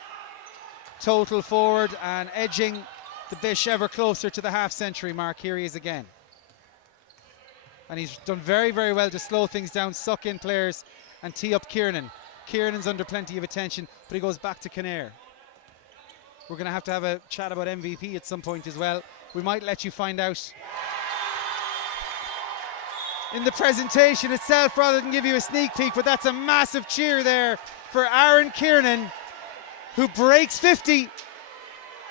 total forward and edging the Bish ever closer to the half-century mark. Here he is again. And he's done very, very well to slow things down, suck in players and tee up Kieran. Kieran's under plenty of attention, but he goes back to Kinnair. We're going to have a chat about MVP at some point as well. We might let you find out in the presentation itself rather than give you a sneak peek, but that's a massive cheer there for Aaron Kieran, who breaks 50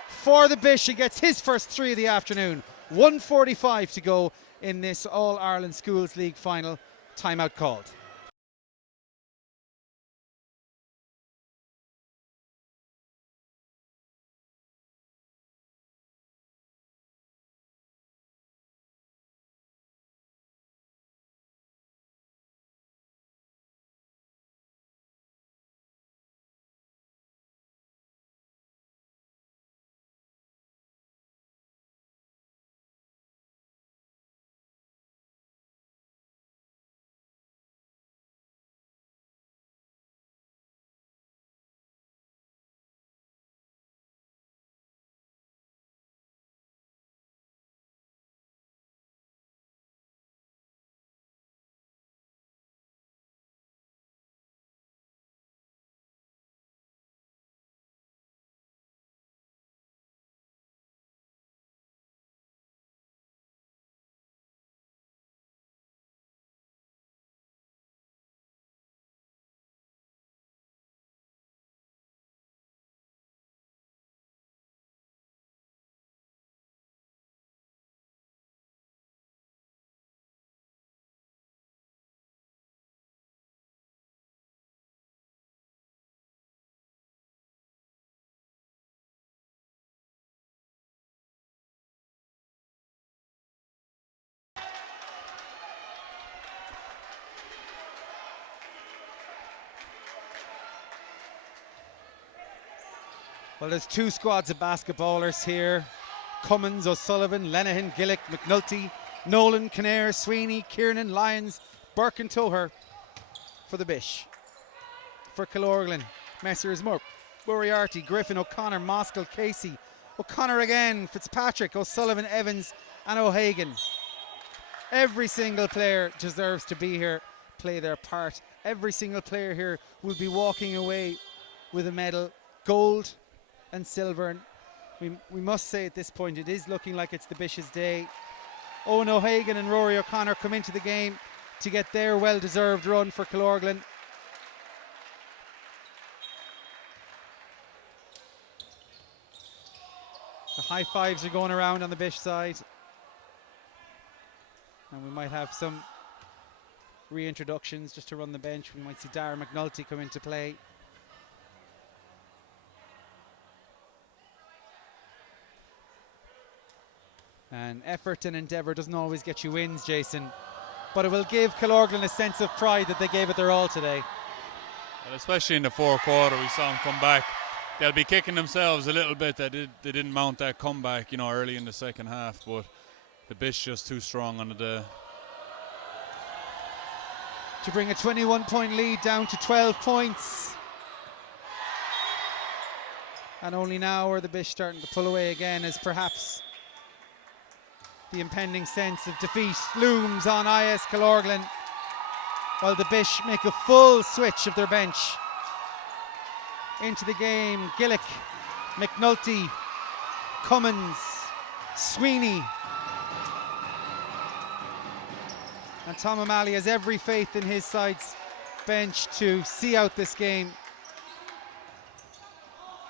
for the Bish and gets his first three of the afternoon. 1:45 to go in this All-Ireland Schools League final. Timeout called. Well, there's two squads of basketballers here. Cummins, O'Sullivan, Lenahan, Gillick, McNulty, Nolan, Kinnair, Sweeney, Kiernan, Lyons, Burke and Toher for the Bish. For Killorglin, Messrs. Moriarty, Griffin, O'Connor, Moskill, Casey, O'Connor again, Fitzpatrick, O'Sullivan, Evans and O'Hagan. Every single player deserves to be here, play their part. Every single player here will be walking away with a medal, gold and silver. And we must say at this point it is looking like it's the Bish's day. Owen O'Hagan and Rory O'Connor come into the game to get their well-deserved run for Killorglin. The high fives are going around on the Bish side. And we might have some reintroductions just to run the bench. We might see Darren McNulty come into play. And effort and endeavour doesn't always get you wins, Jason, but it will give Killorglin a sense of pride that they gave it their all today. Well, especially in the fourth quarter, we saw them come back. They'll be kicking themselves a little bit that they didn't mount that comeback, early in the second half, but the Bish just too strong on the day. To bring a 21-point lead down to 12 points. And only now are the Bish starting to pull away again, as perhaps the impending sense of defeat looms on IS Killorglin. while the Bish make a full switch of their bench. Into the game, Gillick, McNulty, Cummins, Sweeney. And Tom O'Malley has every faith in his side's bench to see out this game.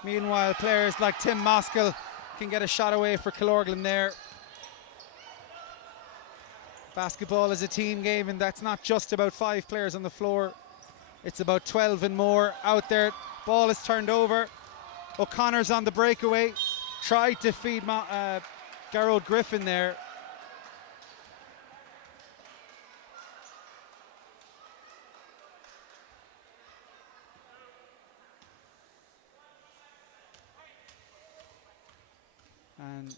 Meanwhile, players like Tim Moskill can get a shot away for Killorglin there. Basketball is a team game, and that's not just about 5 players on the floor. It's about 12 and more out there. Ball is turned over. O'Connor's on the breakaway. Tried to feed Garrod Griffin there. And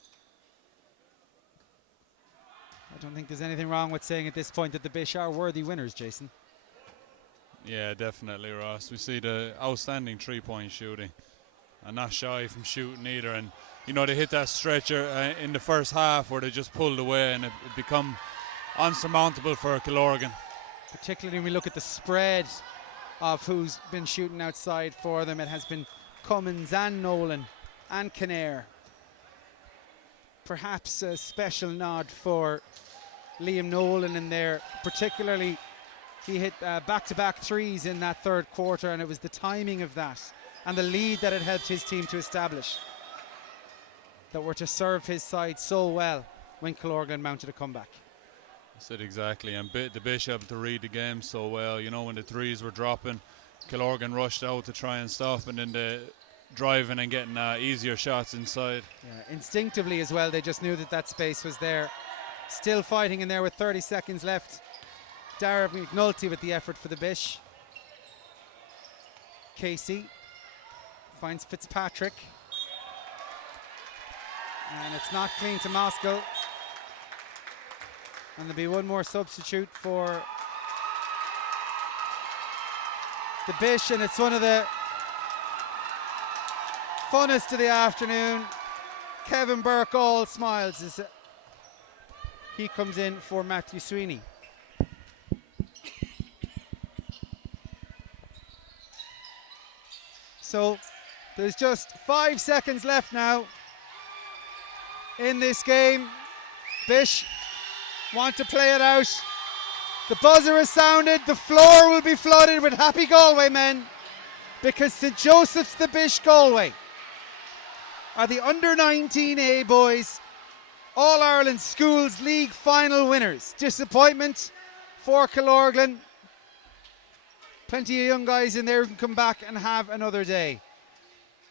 I don't think there's anything wrong with saying at this point that the Bish are worthy winners, Jason. Yeah, definitely, Ross. We see the outstanding three-point shooting, and not shy from shooting either. And you know, they hit that stretcher in the first half where they just pulled away, and it become unsurmountable for Killorglin. Particularly when we look at the spread of who's been shooting outside for them. It has been Cummins and Nolan and Kinnair. Perhaps a special nod for Liam Nolan in there. Particularly, he hit back-to-back threes in that third quarter, and it was the timing of that and the lead that it helped his team to establish that were to serve his side so well when Killorglin mounted a comeback. That's it exactly, and the Bish able to read the game so well. You know, when the threes were dropping, Killorglin rushed out to try and stop, and then the driving and getting easier shots inside. Yeah, instinctively as well, they just knew that that space was there. Still fighting in there with 30 seconds left. Dara McNulty with the effort for the Bish. Casey finds Fitzpatrick. And it's not clean to Moskill. And there'll be one more substitute for the Bish, and it's one of the funnest of the afternoon. Kevin Burke all smiles as he comes in for Matthew Sweeney. So there's just 5 seconds left now in this game. Bish want to play it out. The buzzer is sounded. The floor will be flooded with happy Galway men, because St. Joseph's the Bish Galway are the under-19A boys All-Ireland Schools League final winners. Disappointment for Killorglin. Plenty of young guys in there who can come back and have another day.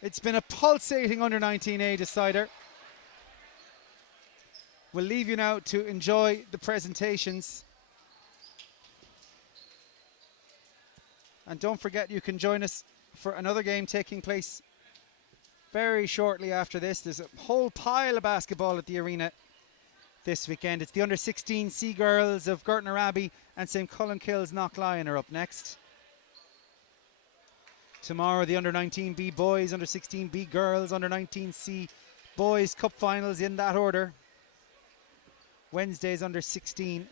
It's been a pulsating under-19A decider. We'll leave you now to enjoy the presentations. And don't forget, you can join us for another game taking place very shortly after this. There's a whole pile of basketball at the arena this weekend. It's the under-16 Sea Girls of Gertner Abbey and St. Columkille's Knocklion are up next. Tomorrow, the under-19 B boys, under-16 B girls, under-19 C boys cup finals in that order. Wednesday's under-16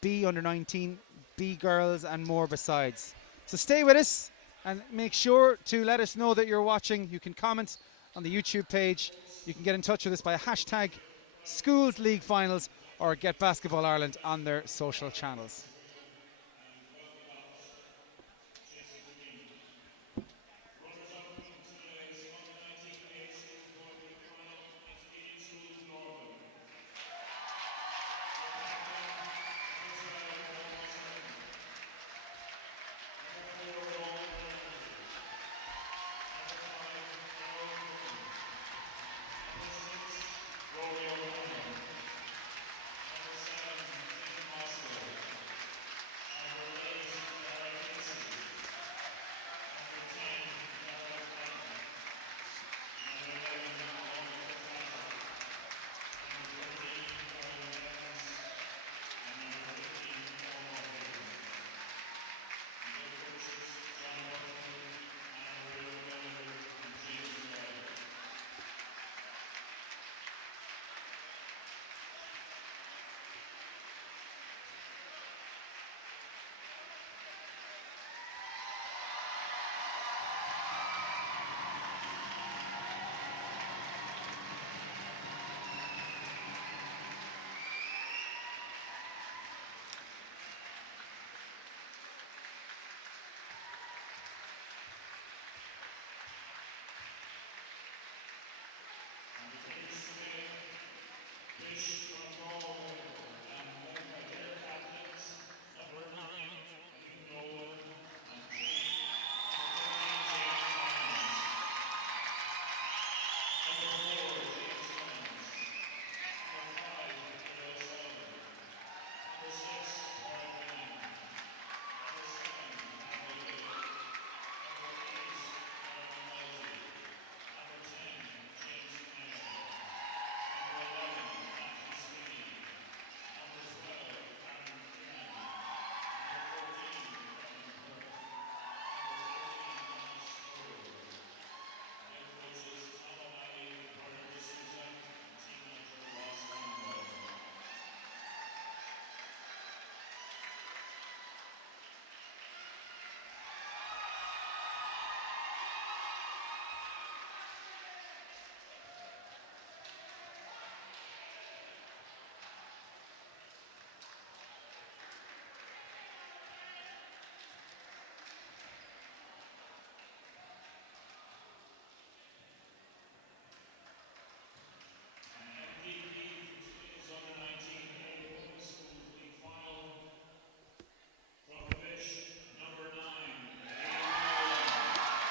B, under-19 B girls, and more besides. So stay with us and make sure to let us know that you're watching. You can comment on the YouTube page. You can get in touch with us by hashtag Schools League Finals or Get Basketball Ireland on their social channels.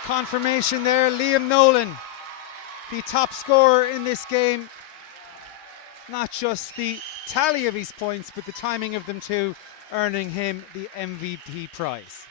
confirmation there. Liam Nolan, the top scorer in this game. Not just the tally of his points, but the timing of them too, earning him the MVP prize.